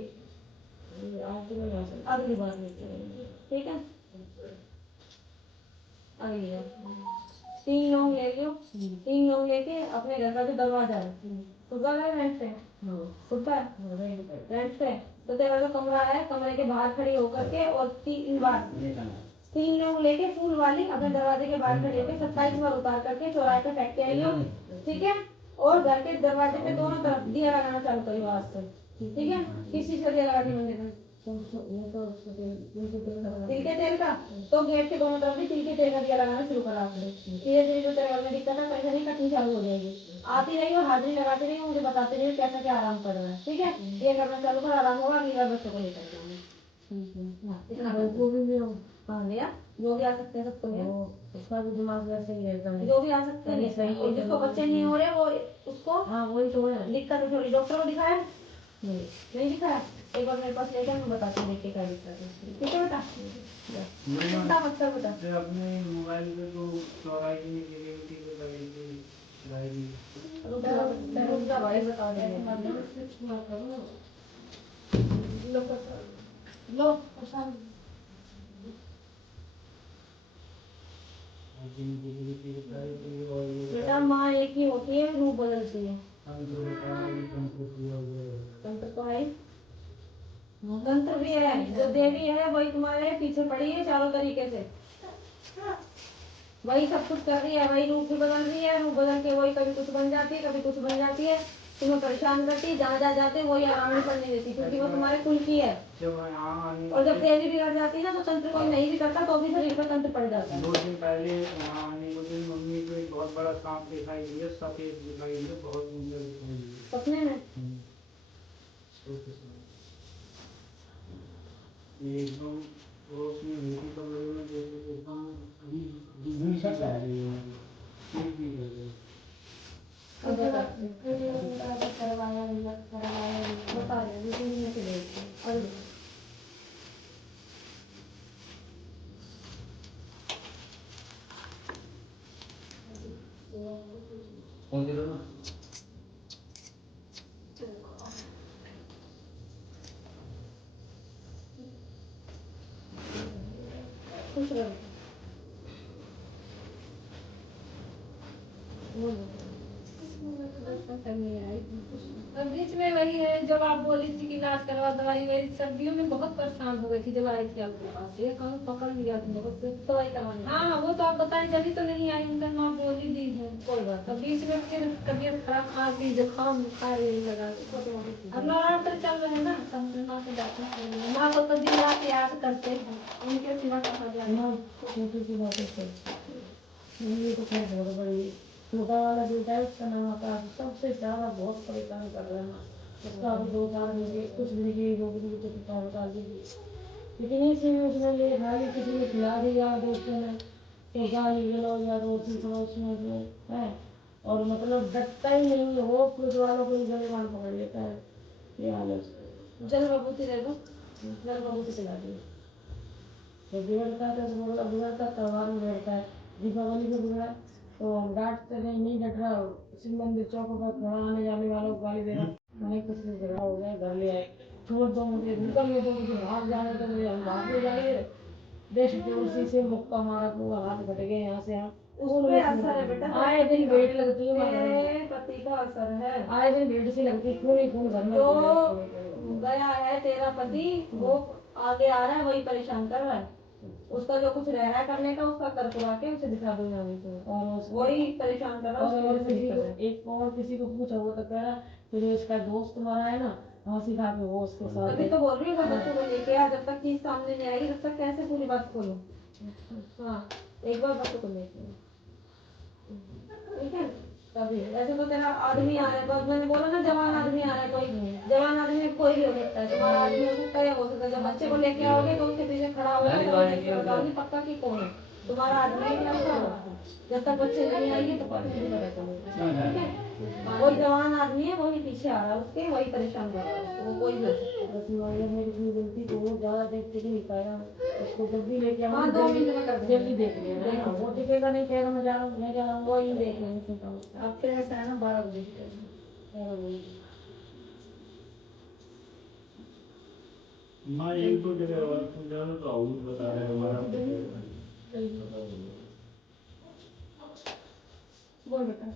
आज में आ सकता अगली बार लेके आएंगे, ठीक है। अगली बार 3 लोग ले लियो, 3 लोग लेके अपने घर का जो दरवाजा है खुदा है रेंट पे, खुदा रेंट पे, तो तेरा जो कमरा है कमरे के बाहर खड़ी होकर के और 3 लोग लेके फूल वाली अपने दरवाजे के बाहर खड़ी होकर 27 बार उतार करके चौराहे पे फेंक के आइयो, ठीक है। और घर के दरवाजे पे दोनों तरफ दिया लगाना चालू करियो आज से, ठीक है। किस चीज का दिया लगा के मंदिर में? तिल के तेल का, तो गेट के दोनों तरफ भी तिल के तेल का दिया लगाना शुरू करा आपने। धीरे धीरे जो तेरे घर में दिक्कत है परेशानी कटनी चालू हो जाएगी। आती रही और हाजिरी लगाती रही, मुझे बताते रहिए कैसा क्या आराम पड़ रहा है, ठीक है। ये करना चालू कर, आराम होगा, अगली बार बच्चों को लेकर जाऊंगी। इतना वो भी मैं हाँ लिया, जो भी आ सकते हैं सबको लिया, उसका भी दिमाग वैसे ही रहता है। जो भी आ सकते हैं सही है। और जिसको बच्चे नहीं हो रहे वो उसको हाँ वही तो है। दिक्कत है थोड़ी। डॉक्टर को दिखाया नहीं दिखाया, एक बार मेरे पास लेकर मैं बताती हूँ देख के क्या दिक्कत है, ठीक है बेटा। चिंता मत कर बेटा। मैं अपने मोबाइल पे तो चौराहे की गिरगिटी को लगाएगी। रुक जा भाई, बता दे लो परेशान। बेटा माँ एक ही होती है, रूप बदलती है। तंत्र तो है, तंत्र भी है, जो देवी है वही तुम्हारे पीछे पड़ी है चारों तरीके से, वही सब कुछ कर रही है, वही रूप भी बदल रही है, रूप बदल के वही कभी कुछ बन जाती है, कभी कुछ बन जाती है, तुम्हें परेशान करती है, जहाँ जहाँ जाते वही आराम नहीं पड़ने देती, क्योंकि वो तुम्हारे कुल की है। और जब देवी बिगड़ जाती है ना तो तंत्र कोई नहीं भी करता तो भी शरीर पर तंत्र पड़ जाता है। 2 दिन पहले वहाँ आने को दिन मम्मी को एक बहुत बड़ा सांप दिखाई दिया, सफेद दिखाई दिया, बहुत सुंदर दिखाई दिया सपने में एकदम वो अपनी बेटी कमरे में जैसे एकदम भीषण लग रही है, ठीक भी लग रही है। बता रहे कौन दे रहा खुश रहो। अब बीच में वही है जब आप बोली थी कि इलाज करवा दवाई वही सर्दियों में बहुत परेशान हो गई थी जब आई थी आपके पास, ये काम पकड़ लिया थी बहुत दवाई करवानी है। हाँ वो तो आप बताएं जल्दी तो नहीं आई, उनका नाम बोली दी है। कोई बात तो बीच में फिर तबीयत खराब, खांसी जुकाम बुखार यही लगा। अब नवरात्र चल रहे हैं ना, सब माँ के जाते हैं, माँ को तो दिन रात याद करते हैं, उनके सिवा कहा जाए। छोटी सी बातें करते ये तो खैर बहुत बड़ी छोटा वाला बेटा है, उसका नाम आकाश, सबसे ज्यादा बहुत परेशान कर रहा है। उसका अभी 2 साल हो गए, कुछ भी नहीं जो भी मुझे पिता बता दीजिए, इतनी सी उसने ले खाली किसी ने खिला दिया दोस्तों ने, तो गाली गलौज या रोटी पड़ोस में जो है, और मतलब डरता ही नहीं है वो, पुलिस वालों को गले मार पकड़ लेता है, ये हाल है उसका। जल बबूती दे दो, जल बबूती पिला दी। जब बिगड़ता है तो मतलब बिगड़ता त्योहार में बिगड़ता है, दीपावली को बिगड़ा तो डांटते नहीं डट रहा, शिव मंदिर चौकों पर खड़ा आने जाने वालों को गाली दे रहा, मैंने कुछ नहीं झगड़ा हो गया, घर ले आए, छोड़ दो मुझे, निकल गए तो मुझे भाग जाने तो मुझे हम भाग ले जाएंगे, देश की उसी से मुक्का मारा, पूरा हाथ फट गए यहाँ से यहाँ। उसपे असर है बेटा, आए दिन भीड़ लगती है, तेरे पति का असर है। आए दिन भीड़ सी लगती है, खून ही खून घर में जो गया है तेरा पति वो आगे आ रहा है, वही परेशान कर रहा है, उसका जो कुछ रह रहा है करने का उसका कर पुरा के उसे दिखा दो जाने को, और वही परेशान कर रहा है, और उसकी किसी को दिक्कत है। एक और किसी को पूछा वो तो कह रहा कि जो इसका दोस्त तुम्हारा है ना, हंसी खा के वो उसके साथ तभी है। तो बोल रही हूँ बच्चों को लेके आ, जब तक चीज सामने नहीं आएगी तब तक कैसे पूरी बात खोलो। हाँ एक बार बच्चों को लेके आओ, ठीक है। तभी ऐसे तो तेरा आदमी आ रहा है, बस मैंने बोला ना जवान आदमी आ रहा है, कोई जवान आदमी कोई भी हो सकता है, तुम्हारा आदमी हो सकता है, हो सकता है। जब बच्चे को लेके आओगे तो उसके पीछे खड़ा होगा तो बताऊंगी पक्का कि कौन है, तुम्हारा आदमी नहीं आता, जब तक बच्चे नहीं आएंगे तो पढ़ने नहीं पता चलेगा। ठीक है, वो जवान आदमी है, वही पीछे आ रहा है उसके, वही परेशान कर रहा है, वो कोई नहीं। बस ये मेरी इतनी गलती तो वो ज्यादा देख के नहीं पाया, उसको जब भी लेके हाँ, आऊंगी 2 मिनट में कर देंगे। जल्दी देख लेना, वो टिकेगा नहीं, कहेगा मैं जा रहा हूँ, मैं जा रहा हूँ, वो ही देख लेंगे। अब फिर ऐसा है ना 12 बजे की टाइम। माँ एक तो जगह और तुम जानो तो और बता रहे हो हमारा बोल बेटा।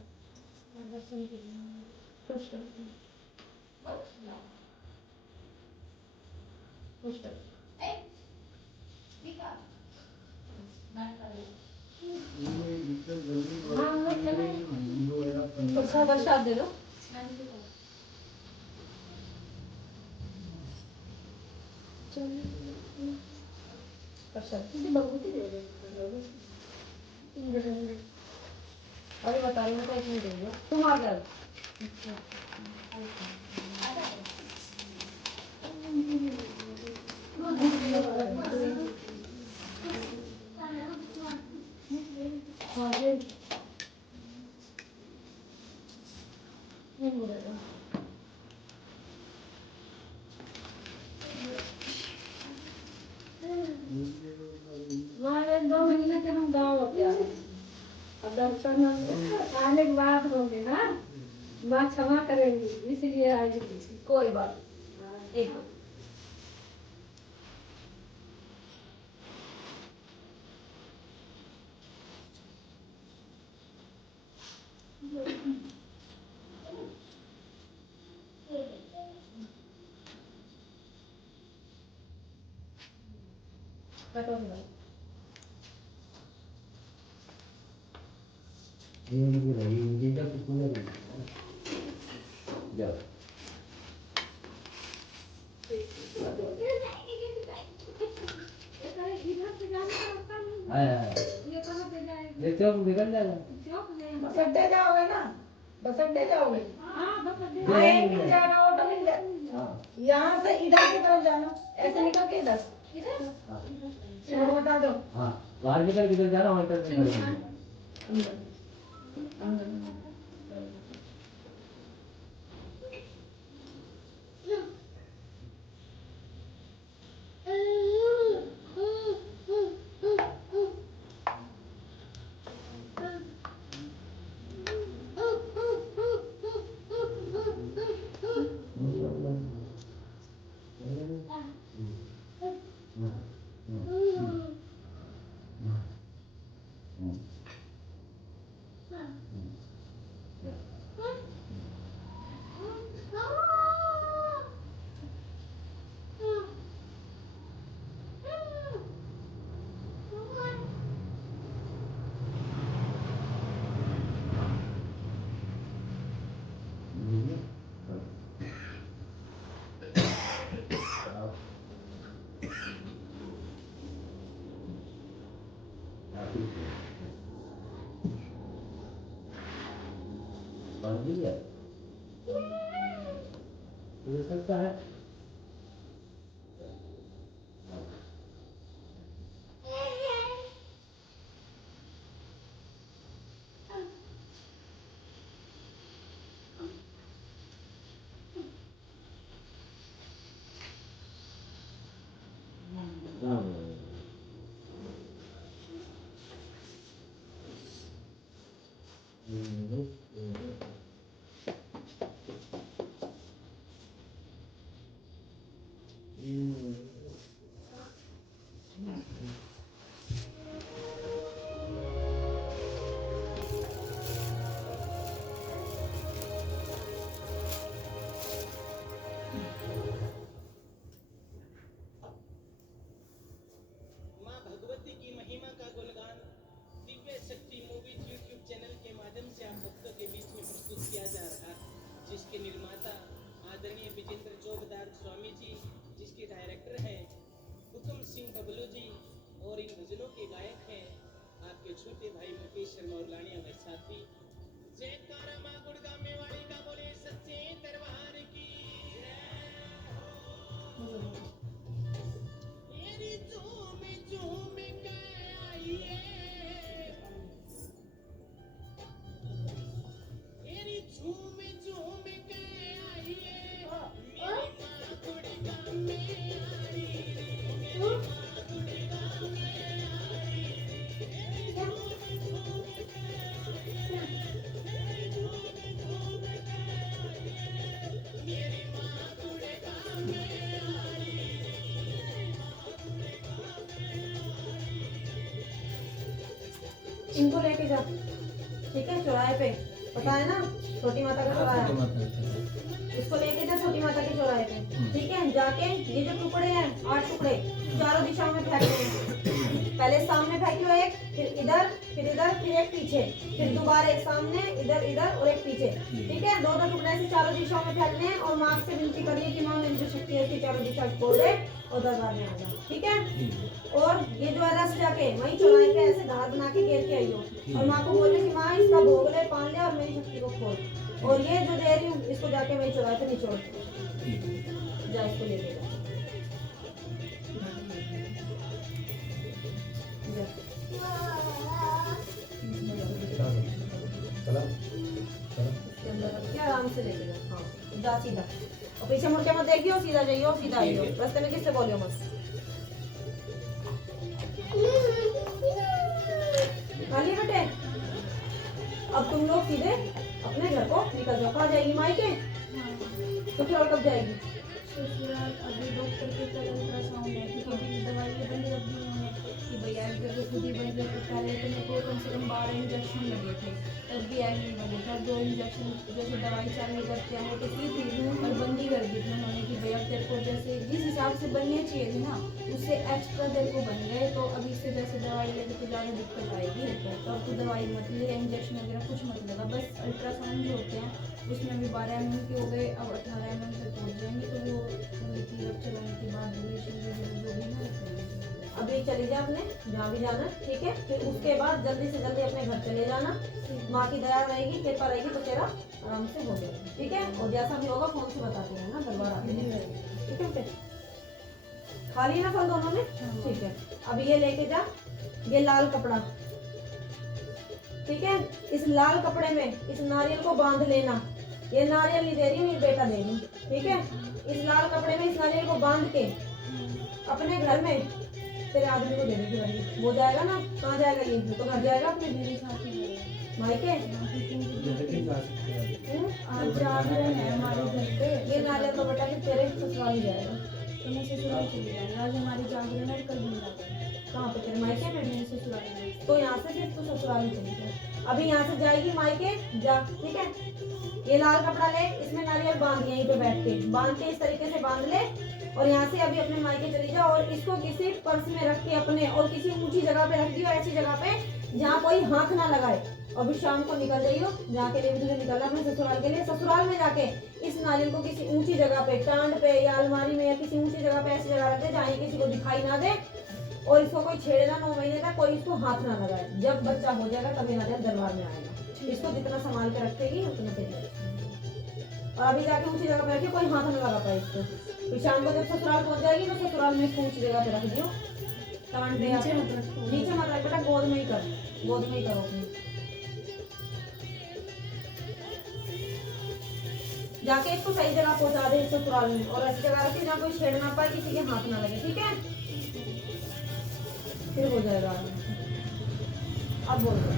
अच्छा, प्रसाद दे दो। प्रसाद अरे बता रही हूँ तो इसमें देंगे तुम आ जाओ। हमारे 2 महीने के हम गाँव होते आ रहे हैं। अब दर्शन आने के बाद होंगे ना, माँ क्षमा करेंगी इसलिए आएगी। कोई बात नहीं। एक बैठो अंदर। ये मुझे लगी मुझे जब पूरा जाओ आया ये चौक निकल जाएगा बस अड्डे जाओगे ना, बस अड्डे जाओगे। हाँ, एक मिल जाएगा, ऑटो मिल जाएगा। यहाँ से इधर की तरफ जाना, ऐसे निकल के इधर चलो बता दो। हाँ बाहर निकल किधर जा रहा हूँ अंदर अंदर अंदर बाहर नहीं गया हो सकता है माँ भगवती की महिमा का गुणगान दिव्य शक्ति मूवीज यूट्यूब चैनल के माध्यम से आप भक्तों के बीच में प्रस्तुत किया जा रहा है, जिसके निर्माता आदरणीय विजेंद्र चौबदार स्वामी जी, जिसके डायरेक्टर हैं हुकुम सिंह बबलू जी, और इन भजनों के गायक हैं आपके छोटे भाई मुकेश शर्मा और लानिया भाई साथी। जयकारा माँ गुड़गामे वाली का बोले सच्चे दरबार की मेरी झूम झूम के आइए इनको लेके जा, ठीक है, चौराहे पे, पता है ना छोटी माता का चौराहा है, इसको लेके जा छोटी माता के चौराहे पे, ठीक है। जाके ये जो टुकड़े हैं 8 टुकड़े चारों दिशाओं में फेंक दो। पहले सामने फेंकियो एक, फिर इधर, फिर इधर, फिर एक पीछे, फिर दोबारा एक सामने, इधर इधर और एक पीछे, ठीक है। 2-2 टुकड़े से चारों दिशाओं में फेंकने हैं और माँ से विनती करिए कि माँ मेरी जो शक्ति है चारों दिशा खोल दे और दरबार में आ जाओ, ठीक है। और ये जो है रस जाके वहीं चौराहे पे ऐसे धार बना के घेर के आइयो और माँ को बोले कि माँ इसका भोग ले, पान ले और मेरी शक्ति को खोल, और ये जो दे रही हूँ इसको जाके वहीं चौराहे पे निचोड़ जा, इसको लेके जा। इसके अंदर रख के आराम से लेके जा, हाँ जा सीधा, और पीछे मुड़ के मत देखियो, सीधा जाइयो, सीधा आइयो, रास्ते में किससे बोलियो मत। खाली बेटे, अब तुम लोग सीधे अपने घर को निकल जाओ। कहाँ जाएगी माई के? तो फिर और कब जाएगी? अभी डॉक्टर के तरफ अल्ट्रासाउंड है, क्योंकि अभी दवाई बंद कर दी उन्होंने कि भैया करके खुद ही बंद कर, पहले तो मेरे को कम से कम 12 इंजेक्शन लगे थे, तब भी ऐड नहीं बने था। 2 इंजेक्शन जैसे दवाई चालू करते हैं वो तो की थी और बंद ही कर दी थी उन्होंने कि भैया तेरे को जैसे जिस हिसाब से बनने चाहिए थी ना उससे एक्स्ट्रा तेरे को बन गए, तो अब इससे जैसे दवाई लेके तो ज़्यादा दिक्कत आएगी, तो अब तो दवाई मत ले, इंजेक्शन वगैरह कुछ मत लेगा, बस अल्ट्रासाउंड जो होते हैं उसमें भी 12 mm के हो गए, अब 18 mm तक पहुँच जाएंगे, तो वो अब चलाने के बाद जो भी ना अभी चली जा अपने जहाँ भी जाना, ठीक है। फिर उसके बाद जल्दी से जल्दी अपने घर चले जाना, माँ की दया रहेगी, कृपा रहेगी तो तेरा आराम से हो जाएगा, ठीक है। और जैसा भी होगा फोन से बताते हैं ना, दरबार आते हैं, ठीक है बेटे। खा लिया ना फल दोनों ने, ठीक है। अब ये लेके जा, ये लाल कपड़ा, ठीक है, इस लाल कपड़े में इस नारियल को बांध लेना, ये नारियल नहीं दे रही हूँ, ये बेटा दे रही, ठीक है। इस लाल कपड़े में इस नारियल को बांध के अपने घर में तेरे आदमी को देने की बारी हो जाएगा ना। कहाँ जाएगा ये? तो घर जाएगा अपने मेरे साथ मायके। आज जागरण है हमारे घर पे, ये नारियल तो बेटा फिर तेरे ससुराल ही जाएगा, तो मैं ससुराल चली जाऊंगी। आज हमारी जागरण है, कल दिन जागरण। कहाँ पे? तेरे मायके में? मेरे ससुराल में। तो यहाँ से फिर तू ससुराल ही चली जा। अभी यहाँ से जाएगी मायके जा, ठीक है। ये लाल कपड़ा ले, इसमें नारियल बांध यहीं पे बैठ के बांध के इस तरीके से बांध ले, और यहाँ से अभी अपने मायके चली जाओ और इसको किसी पर्स में रख के अपने, और किसी ऊंची जगह पे रख दियो, ऐसी जगह पे जहाँ कोई हाथ ना लगाए। और फिर शाम को निकल जाइयो, जहाँ के लिए भी तुझे निकलना अपने ससुराल के लिए। ससुराल में जाके इस नारियल को किसी ऊंची जगह पे, टांड पे या अलमारी में या किसी ऊंची जगह पे ऐसी जगह रख दे जहाँ किसी को दिखाई ना दे, और इसको कोई छेड़े ना। 9 महीने तक कोई इसको हाथ ना लगाए। जब बच्चा हो जाएगा तभी ना दरबार में आएगा। इसको जितना संभाल के रखेगी उतना तेरी। और अभी जाके ऊंची जगह पे रखिए, कोई हाथ ना लगा पाए इसको। फिर शाम को जब ससुराल पहुंच जाएगी तो ससुराल में ऊंची जगह पे रख दियो, टांड पे। नीचे मत रख बेटा, गोद में ही कर, गोद में ही करो अपनी। जाके इसको सही जगह पहुंचा दे ससुराल में, और ऐसी जगह रखिए जहाँ कोई छेड़ ना पाए, किसी के हाथ ना लगे, ठीक है। फिर हो जाएगा। अब बोल दो।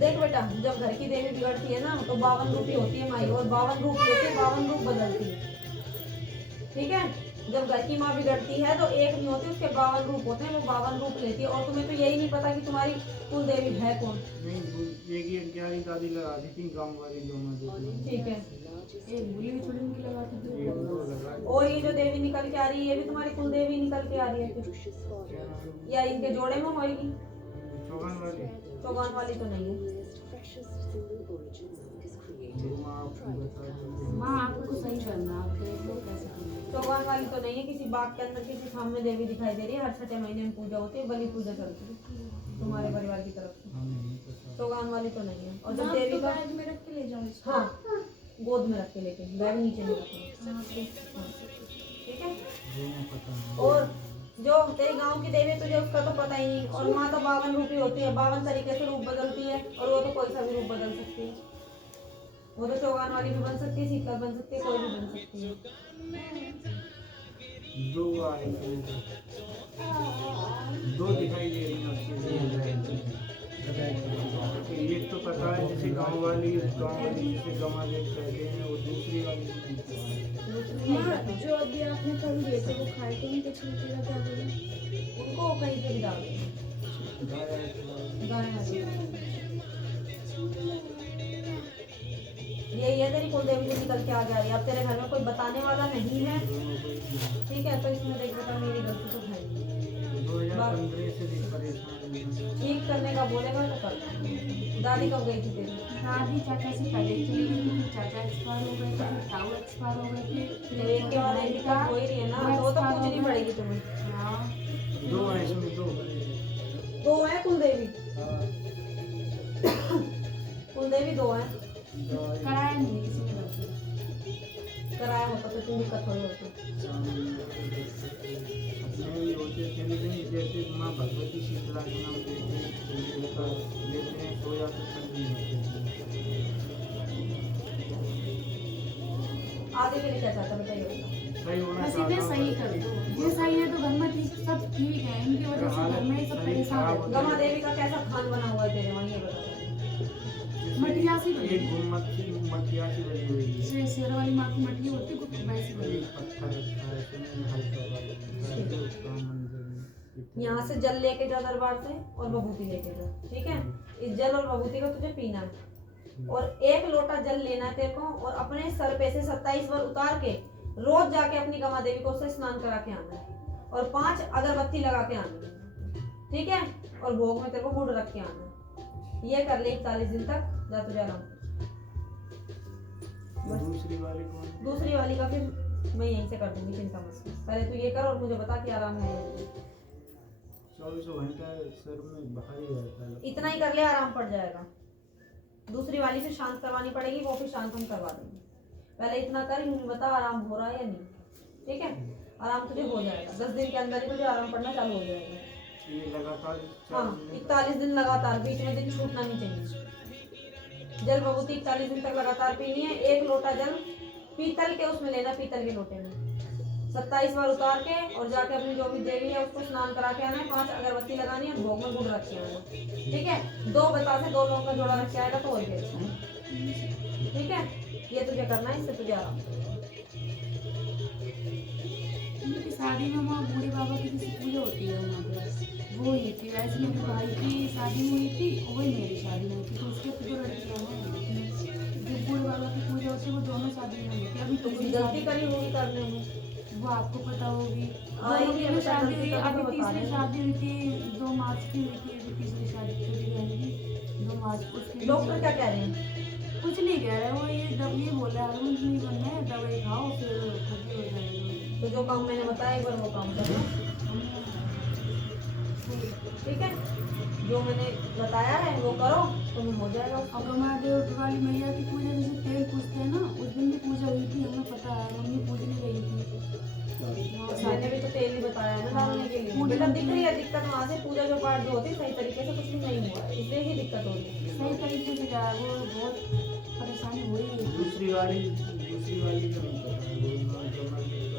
देख बेटा, जब घर की देवी बिगड़ती है ना तो 52 रूपी होती है माई, और 52 रूप लेके 52 रूप बदलती है, ठीक है। जब घर की माँ बिगड़ती है तो एक नहीं होती, उसके 52 रूप होते हैं, वो 52 रूप लेती है। और तुम्हें तो यही नहीं पता कि तुम्हारी कुल देवी है कौन। दादी लगा दी थी गाँव वाली दोनों, ठीक है। एक भूली भी थोड़ी उनकी लगा थी। और ये जो देवी निकल के आ रही है, ये भी तुम्हारी कुल देवी निकल के आ रही है, या इनके जोड़े में होगी? चौगान वाली तो नहीं है। माँ आपको सही करना, आप देख लो कैसे करना। चौगान वाली तो नहीं है। किसी बाग के अंदर किसी सामने देवी दिखाई दे रही है, हर 6 महीने में पूजा होती है, बलि पूजा चलती है तुम्हारे परिवार की तरफ से। चौगान वाली तो नहीं है। और जब देवी का बैग में रख के ले जाओ इसको। हाँ, गोद में रख के लेके, बैग नीचे नहीं रखना, ठीक है। और जो तेरे गांव की देवी तुझे उसका तो पता ही नहीं। और माँ तो 52 रूपी होती है, 52 तरीके से रूप बदलती है, और वो तो कोई सा भी रूप बदल सकती है। वो तो चौगान वाली भी बन सकती है, सीकर बन सकती है, कोई भी बन सकती है। दो दिखाई दे रही हैं। एक तो पता है जैसे गांव वाली जैसे गमा देख कहते हैं, वो दूसरी वाली माँ, जो अभी आपने कल दिए थे वो खाए थे, उनके छिलके का क्या बोले? उनको कहीं पे भी डाल दो। गाय ये तेरी कुलदेवी जो निकल के आ जा रही है। अब तेरे घर में कोई बताने वाला नहीं है, ठीक है? तो इसमें देख बेटा मेरी गलती तो है नहीं। 2015 से भी परेशान हूँ। ठीक करने का बोलेगा तो कर। दादी कब गई थी तेरी? दादी चाचा से पहले ही चली गई थी, फिर चाचा एक्सपायर हो गए थे, फिर ताऊ एक्सपायर हो गए थे, तो एक के बाद एक का हो ही रही है ना, वो तो पूछनी पड़ेगी तुम्हें। हाँ, 2 हैं इसमें, 2 दो है कुलदेवी, हाँ, कुलदेवी दो है। कराया नहीं किसी ने गलती। कराया होता तो तुम दिक्कत थोड़ी होती। अपने भी होते थे, लेकिन जैसे माँ भगवती शीतला के नाम लेते हैं तो या तो ठंडी आगे के लिए क्या चाहता बताइए? सही होना बस इन्हें सही कर दो, ये सही है तो घर में ठीक सब ठीक है, इनकी वजह से घर में सब परेशान रहते गमा देवी का कैसा खान बना हुआ है तेरे वहाँ, ये बता। मटिया से बनी एक गुम्मत की मटिया की बनी हुई है। है, शेर वाली माँ की मटिया होती है, वैसी बनी एक पत्थर रखा है, इसमें हल्का वाला उसका मंदिर में। यहाँ से जल लेके जा दरबार से और बभूति लेके जा, ठीक है? इस जल और बभूति को तुझे पीना है और 1 लोटा जल लेना है तेरे को और अपने सर पे से 27 बार उतार के रोज जाके अपनी गमा देवी को उससे स्नान करा के आना है और 5 अगरबत्ती लगा के आना है, ठीक है? और भोग में तेरे को गुड़ रख के आना है। ये कर ले 41 दिन तक, जा तुझे आराम। दूसरी वाली कौन? दूसरी वाली का फिर मैं यहीं से कर दूंगी, चिंता मत कर। पहले तू ये कर और मुझे बता कि आराम है। 24 घंटा सर में भारी रहता है। इतना ही कर ले, आराम पड़ जाएगा। दूसरी वाली से शांत करवानी पड़ेगी, वो फिर शांत हम करवा देंगे। पहले इतना कर, यूं बता आराम हो रहा है या नहीं, ठीक है? आराम तुझे हो जाएगा, 10 दिन के अंदर ही तुझे आराम पड़ना चालू हो जाएगा। ये लगातार हाँ, 41 दिन लगातार, बीच में दिन छूटना नहीं चाहिए। जल बभूति 41 दिन तक लगातार पीनी है। 1 लोटा जल पीतल के उसमें लेना, पीतल के लोटे में 27 बार उतार के और जाके अपनी जो भी देवी है उसको स्नान करा के आना है। 5 अगरबत्ती लगानी है, भोग में गुड़ रख के आना, ठीक है? 2 बता से 2 लोगों का जोड़ा रख के आएगा तो और भी अच्छा है, ठीक है? ये तुझे करना है, इससे तुझे आराम। इनकी शादी में वहाँ बूढ़े बाबा की किसी पूजा होती है वहाँ पे, वो हुई थी। वैसे मेरे भाई की शादी हुई थी, वही मेरी शादी हुई थी, तो उसके तो लड़कियाँ हैं जो बूढ़े बाबा की पूजा होती है, वो दोनों शादी में हुई थी। अभी तो कुछ गलती करी होगी करने में, वो आपको पता होगी। आएगी, अभी शादी हुई, गलती अभी तो बता तीसरी रहे हैं। शादी हुई थी 2 मार्च की हुई थी, अभी तीसरी शादी छोटी बहन की 2 मार्च को। उसकी डॉक्टर क्या कह रहे हैं? कुछ नहीं कह रहे, वो ये बोल रहे हार्मोन नहीं बनना है, दवाई खाओ फिर खत्म हो जाएगा। तो जो काम मैंने बताया एक बार वो काम करना, ठीक है? जो मैंने बताया है वो करो, तुम्हें हो जाएगा। अब हमारे देव वाली मैया की पूजा जैसे तेल पूजते हैं ना, उस दिन भी पूजा हुई थी, हमें पता है, मम्मी पूजने गई थी। मैंने भी तो तेल ही बताया है ना डालने के लिए। बेटा दिख रही है दिक्कत वहाँ से, पूजा जो पाठ जो होती है सही तरीके से कुछ भी नहीं हुआ है, इसलिए ही दिक्कत हो रही है। सही तरीके से जा, वो बहुत परेशानी हो रही है। दूसरी वाली का नहीं पता है, वो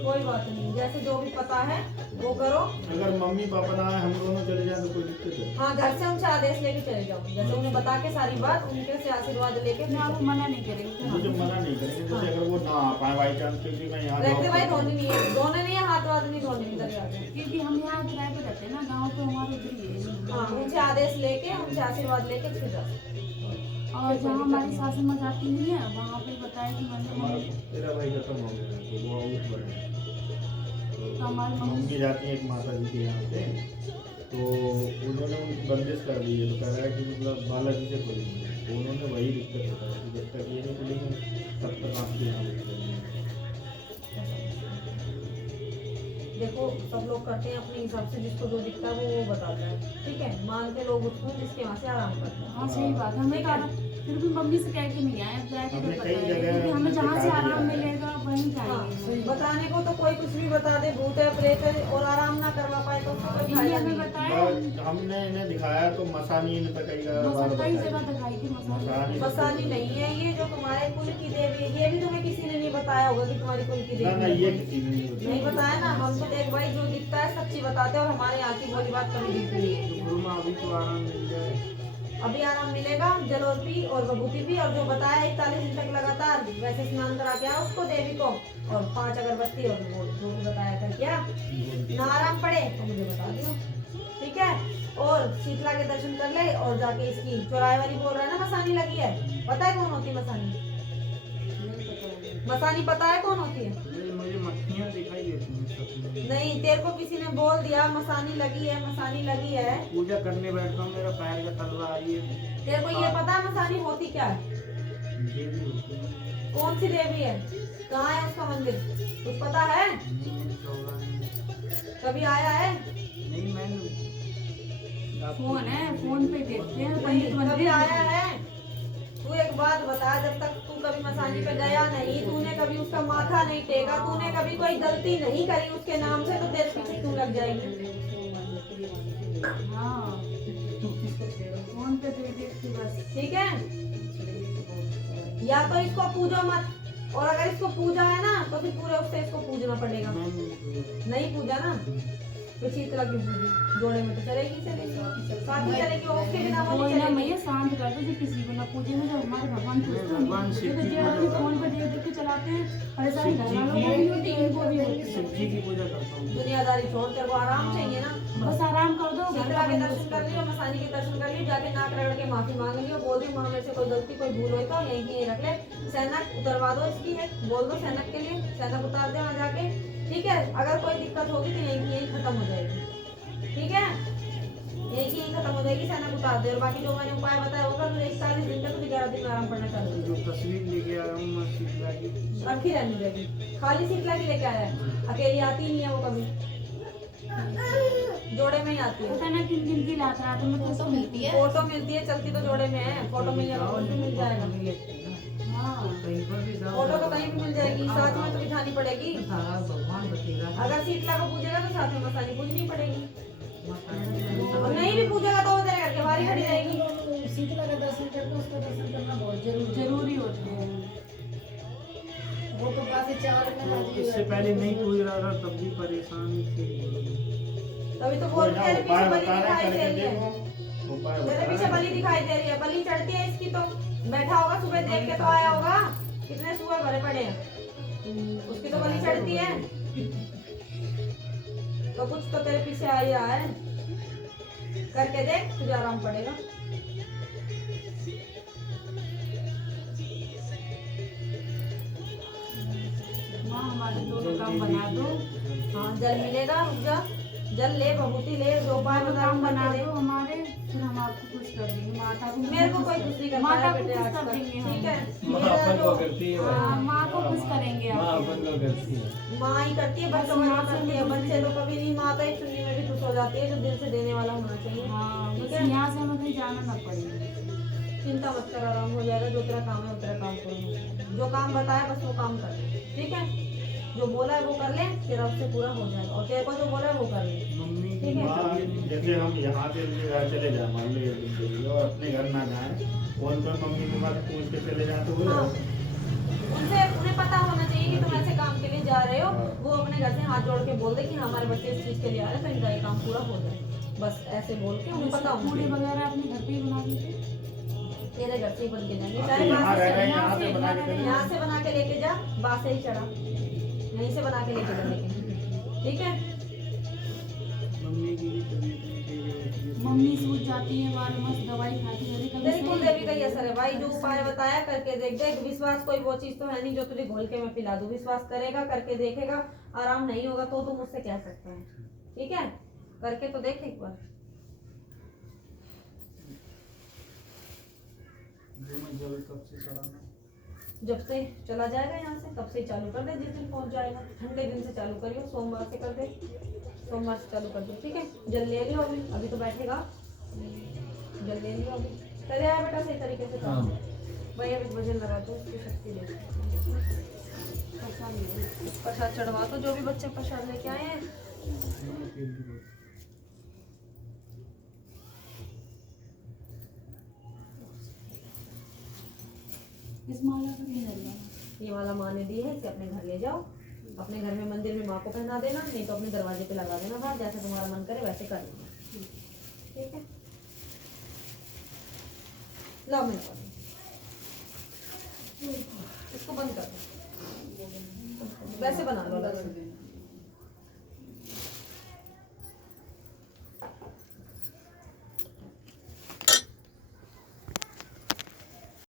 कोई बात नहीं, जैसे जो भी पता है वो करो। अगर मम्मी पापा ना आए, हम दोनों चले जाए तो कोई दिक्कत है? हाँ, घर से उनसे आदेश लेके चले जाओ, जैसे उन्हें बता के सारी बात, उनके से आशीर्वाद लेके ना वो मना नहीं करेंगे। मुझे मना नहीं करेंगे, जैसे अगर वो ना आ पाए बाई चांस, क्योंकि मैं यहाँ रहते job भाई करता हूँ। धोने नहीं है, धोने नहीं है, हाथ वाथ नहीं धोने इधर ही आ जाए। क्योंकि हम यहाँ किराए पे रहते हैं ना, गाँव तो हमारे उधर ही है। हाँ, उनसे आदेश लेके, उनसे आशीर्वाद लेके फिर जाओ। और जहाँ हमारी सासू माँ जाती नहीं है, वहाँ पे बताया कि हमारा मैंने तेरा भाई खत्म हो गया है, तो वो ऊपर है। तो हमारी मम्मी मम्मी जाती है एक माता जी के यहाँ पे, तो उन्होंने बंदिश कर दी है, तो कह रहा है कि मतलब बालाजी से खुलेंगे, तो उन्होंने वही दिक्कत बताया कि जब तक ये नहीं खुलेंगे तब तक आपके यहाँ नहीं खुलेंगे। देखो सब लोग करते हैं अपने हिसाब से, जिसको जो दिखता है वो बताता है, ठीक है? मानते लोग उसको जिसके वहाँ से आराम करते हैं। हाँ सही बात है, हमें कहा फिर भी मम्मी से कह के नहीं आए, जाके हमने तो कई बताया जगह क्योंकि हमें जहाँ से दिखा आराम दिया है। मिलेगा वहीं हाँ, जाएंगे। बताने को तो कोई कुछ भी बता दे, भूत है प्रेत है और आराम ना करवा पाए तो उसका कोई इन्हें फायदा हमें नहीं है। बताया, बस हमने इन्हें दिखाया तो मसानी इन तक कई बार मसा कई बताया। जगह दिखाई थी मसाला। मसानी बसानी नहीं है ये, जो तुम्हारे कुल की देवी है, ये भी तुम्हें किसी ने नहीं बताया होगा कि तुम्हारी कुल की ना ना, देवी ये है। किसी ने नहीं नहीं बताया ना, हम तो देख भाई जो दिखता है सच्ची बताते हैं और हमारे यहाँ की बोली बात कभी दिखती नहीं है। बताया। तो गुरु माँ अभी तो आराम मिल जाए। अभी आराम मिलेगा, जलोर्पी और विभूति भी, और जो बताया 41 दिन तक लगातार वैसे स्नान करा के आओ उसको देवी को, और 5 अगरबत्ती और वो जो भी बताया था क्या ना आराम पड़े तो मुझे बता दियो, ठीक है। और शीतला के दर्शन कर ले, और जाके इसकी चौराहे वाली बोल रहा है ना मसानी लगी है, पता है कौन होती है मसानी? मसानी पता है कौन होती है? मुझे मक्खियाँ दिखाई देती हैं सपने में। नहीं, तेरे को किसी ने बोल दिया मसानी लगी है, मसानी लगी है। पूजा करने बैठता हूँ, मेरा पैर का तलवा आ रही है। तेरे को ये पता है मसानी होती क्या है? देवी होती है। कौन सी देवी है? कहाँ है उसका मंदिर? कुछ पता है? नहीं, मैंने चौगा नहीं। कभी आया है? नहीं, मैंने फोन है, फोन पे देखते हैं नहीं, पंडित कभी मंदिर आया है? तू एक बात बता, जब तक तू कभी मसानी पे गया नहीं, तूने कभी उसका माथा नहीं टेका, तूने कभी कोई गलती नहीं करी उसके नाम से, तो तेरे पीछे क्यों लग जाएगी? हाँ फोन पे देख देखती बस। ठीक है, या तो इसको पूजो मत, और अगर इसको पूजा है ना तो फिर पूरे उससे इसको पूजना पड़ेगा। नहीं पूजा ना, तो शीतला की पूजी जोड़े में तो चलेगी, साथ ही चलेगी, उसके बिना वो कोई नहीं ना चलेगी। मैया शांत कर दो, जो किसी को ना पूजे में, जो हमारे भगवान भगवान शिव तो की जो आदमी फोन पे देख देख के चलाते हैं, परेशानी घर वालों को भी होती है, इनको भी होती है। शिव जी की पूजा करता हूँ। दुनियादारी छोड़, तेरे को आराम चाहिए ना, बस आराम कर दो, घर शीतला का के बंदोबस्त दर्शन कर कर लियो, मसानी के दर्शन कर लियो, जाके नाक रगड़ के माफी मांग लियो, बोल दी माँ मेरे से कोई गलती कोई भूल हुई तो यहीं की यहीं रख ले, सैनक उतरवा दो इसकी है, बोल दो सैनक के लिए, सैनक उतार दे वहाँ जाके, ठीक है। अगर कोई दिक्कत होगी तो यहीं की यहीं खत्म हो जाएगी, ठीक है, यहीं की यहीं खत्म हो जाएगी, सैनक उतार दे। और बाकी जो मैंने उपाय बताया होगा तो 41 दिन तक, 11 दिन में आराम पड़ना चालू हो जो तस्वीर लेके आया हूँ मैं शीतला की, रखी रहनी चाहिए, खाली शीतला की लेके आया है, अकेली आती ही नहीं है वो कभी, जोड़े में ही आती है। पता ना किन किन की लात रात में तो मिलती है। फोटो मिलती है, चलती तो जोड़े में है, फोटो मिल जाएगा, फोटो मिल जाएगा, हाँ कहीं पर भी जाओ फोटो तो कहीं भी मिल जाएगी, साथ में तो बिठानी पड़ेगी। भगवान बचेगा। अगर शीतला को पूजेगा तो साथ में मसानी पूजनी पड़ेगी, और नहीं भी पूजेगा तो वो तेरे घर के बाहर ही खड़ी रहेगी। शीतला का दर्शन करके उसका दर्शन करना बहुत जरूरी होता है। वो तो काफी चार में इससे पहले नहीं पूछ रहा था तब भी परेशानी थी। तभी तो बोल तेरे पीछे बलि दिखाई दे रही है, तेरे पीछे बलि दिखाई दे रही है, बलि चढ़ती है इसकी, तो बैठा होगा सुबह देख के तो आया होगा, कितने सुअर भरे पड़े हैं, उसकी तो बलि चढ़ती है, तो कुछ तो तेरे पीछे आ ही रहा है, करके देख तुझे आराम पड़ेगा। माँ हमारे दोनों काम बना दो, हाँ जल मिलेगा, रुक जा, जल ले, भभूति ले, जो उपाय दोनों बता काम बना दे। दो हमारे, फिर हम आपको खुश कर देंगे। माता को मेरे को कोई कुछ नहीं करता माता है को बेटे खुश आज कर तक, देंगे ठीक है। हम। माँ मेरा अपन जो को करती है, हाँ, माँ को खुश करेंगे माँ आप। अपन को करती है। माँ ही करती है, बच्चों बस का माँ जो से करती है, भी बच्चे तो कभी नहीं, माँ तो एक चुन्नी में भी खुश हो जाती है, जो दिल से देने वाला होना चाहिए। हाँ ठीक बस है, यहाँ से हमें कहीं जाना ना पड़े। चिंता मत कर, आराम हो जाएगा, जो तेरा काम है वो तेरा काम करो, जो काम बताया बस वो काम कर, ठीक है, जो बोला है वो कर ले, तेरा उससे पूरा हो जाएगा, और तेरे को जो बोला है वो कर ले, मम्मी की ठीक है। बात, जैसे हम यहाँ से उनके घर चले जाए मान लो एक दिन के लिए, और अपने घर ना जाए, फोन पर मम्मी के पास पूछ के चले जाए तो हो हाँ, जाएगा। उनसे उन्हें पता होना चाहिए कि तुम ऐसे काम के लिए जा रहे हो, वो अपने घर से हाथ जोड़ के बोल दे कि हाँ, हमारे बच्चे इस चीज के लिए आ रहे हैं तो इनका ये काम पूरा हो जाए, बस ऐसे बोल के उन्हें पता होना पूड़ी चाहिए। वगैरह अपने घर पे ही बना लीजिए। तेरे घर से ही बन के जाएंगे, हाँ, चाहे तो यहाँ बाहर से रह रहे हैं, चढ़ा, यहाँ से बना के चले यहाँ से बना के लेके जा, बाहर से ही चढ़ा, यहीं से बना के लेके जा, लेकिन ठीक है। मम्मी की भी तबीयत नहीं ठीक है। मम्मी सूझ जाती है, बाल मस्त दवाई खाती है, कभी तेरी कुल देवी का ही असर है भाई, जो उपाय बताया करके देख, देख विश्वास कोई वो चीज तो है नहीं जो तुझे घोल के मैं पिला दूं, विश्वास करेगा, करके देखेगा, आराम नहीं होगा तो तू मुझसे कह सकता है, ठीक है, करके तो देख एक बार। जो मैं जल कब से चढ़ाना, जब से चला जाएगा यहाँ से तब से ही चालू कर दे, जिस दिन पहुंच जाएगा, ठंडे दिन से चालू करियो, सोमवार से कर दे, सोमवार से चालू कर दे, ठीक है। जल ले लियो अभी, अभी तो बैठेगा, जल ले लियो अभी, चले आया बेटा सही तरीके से हाँ। भाई, अभी वजन लगा दो, उसकी शक्ति दे, प्रसाद चढ़वा दो, जो भी बच्चे प्रसाद लेके आए हैं। तेल की बोतल। इस माला का नहीं लगा। ये वाला माँ ने दी है, इसे अपने घर ले जाओ, अपने घर में मंदिर में माँ को पहना देना, नहीं तो अपने दरवाजे पे लगा देना बाहर, जैसे तुम्हारा मन करे वैसे कर लेना, ठीक है। लो मैं कर दूं। इसको बंद कर दो, वैसे बना लो अलग से।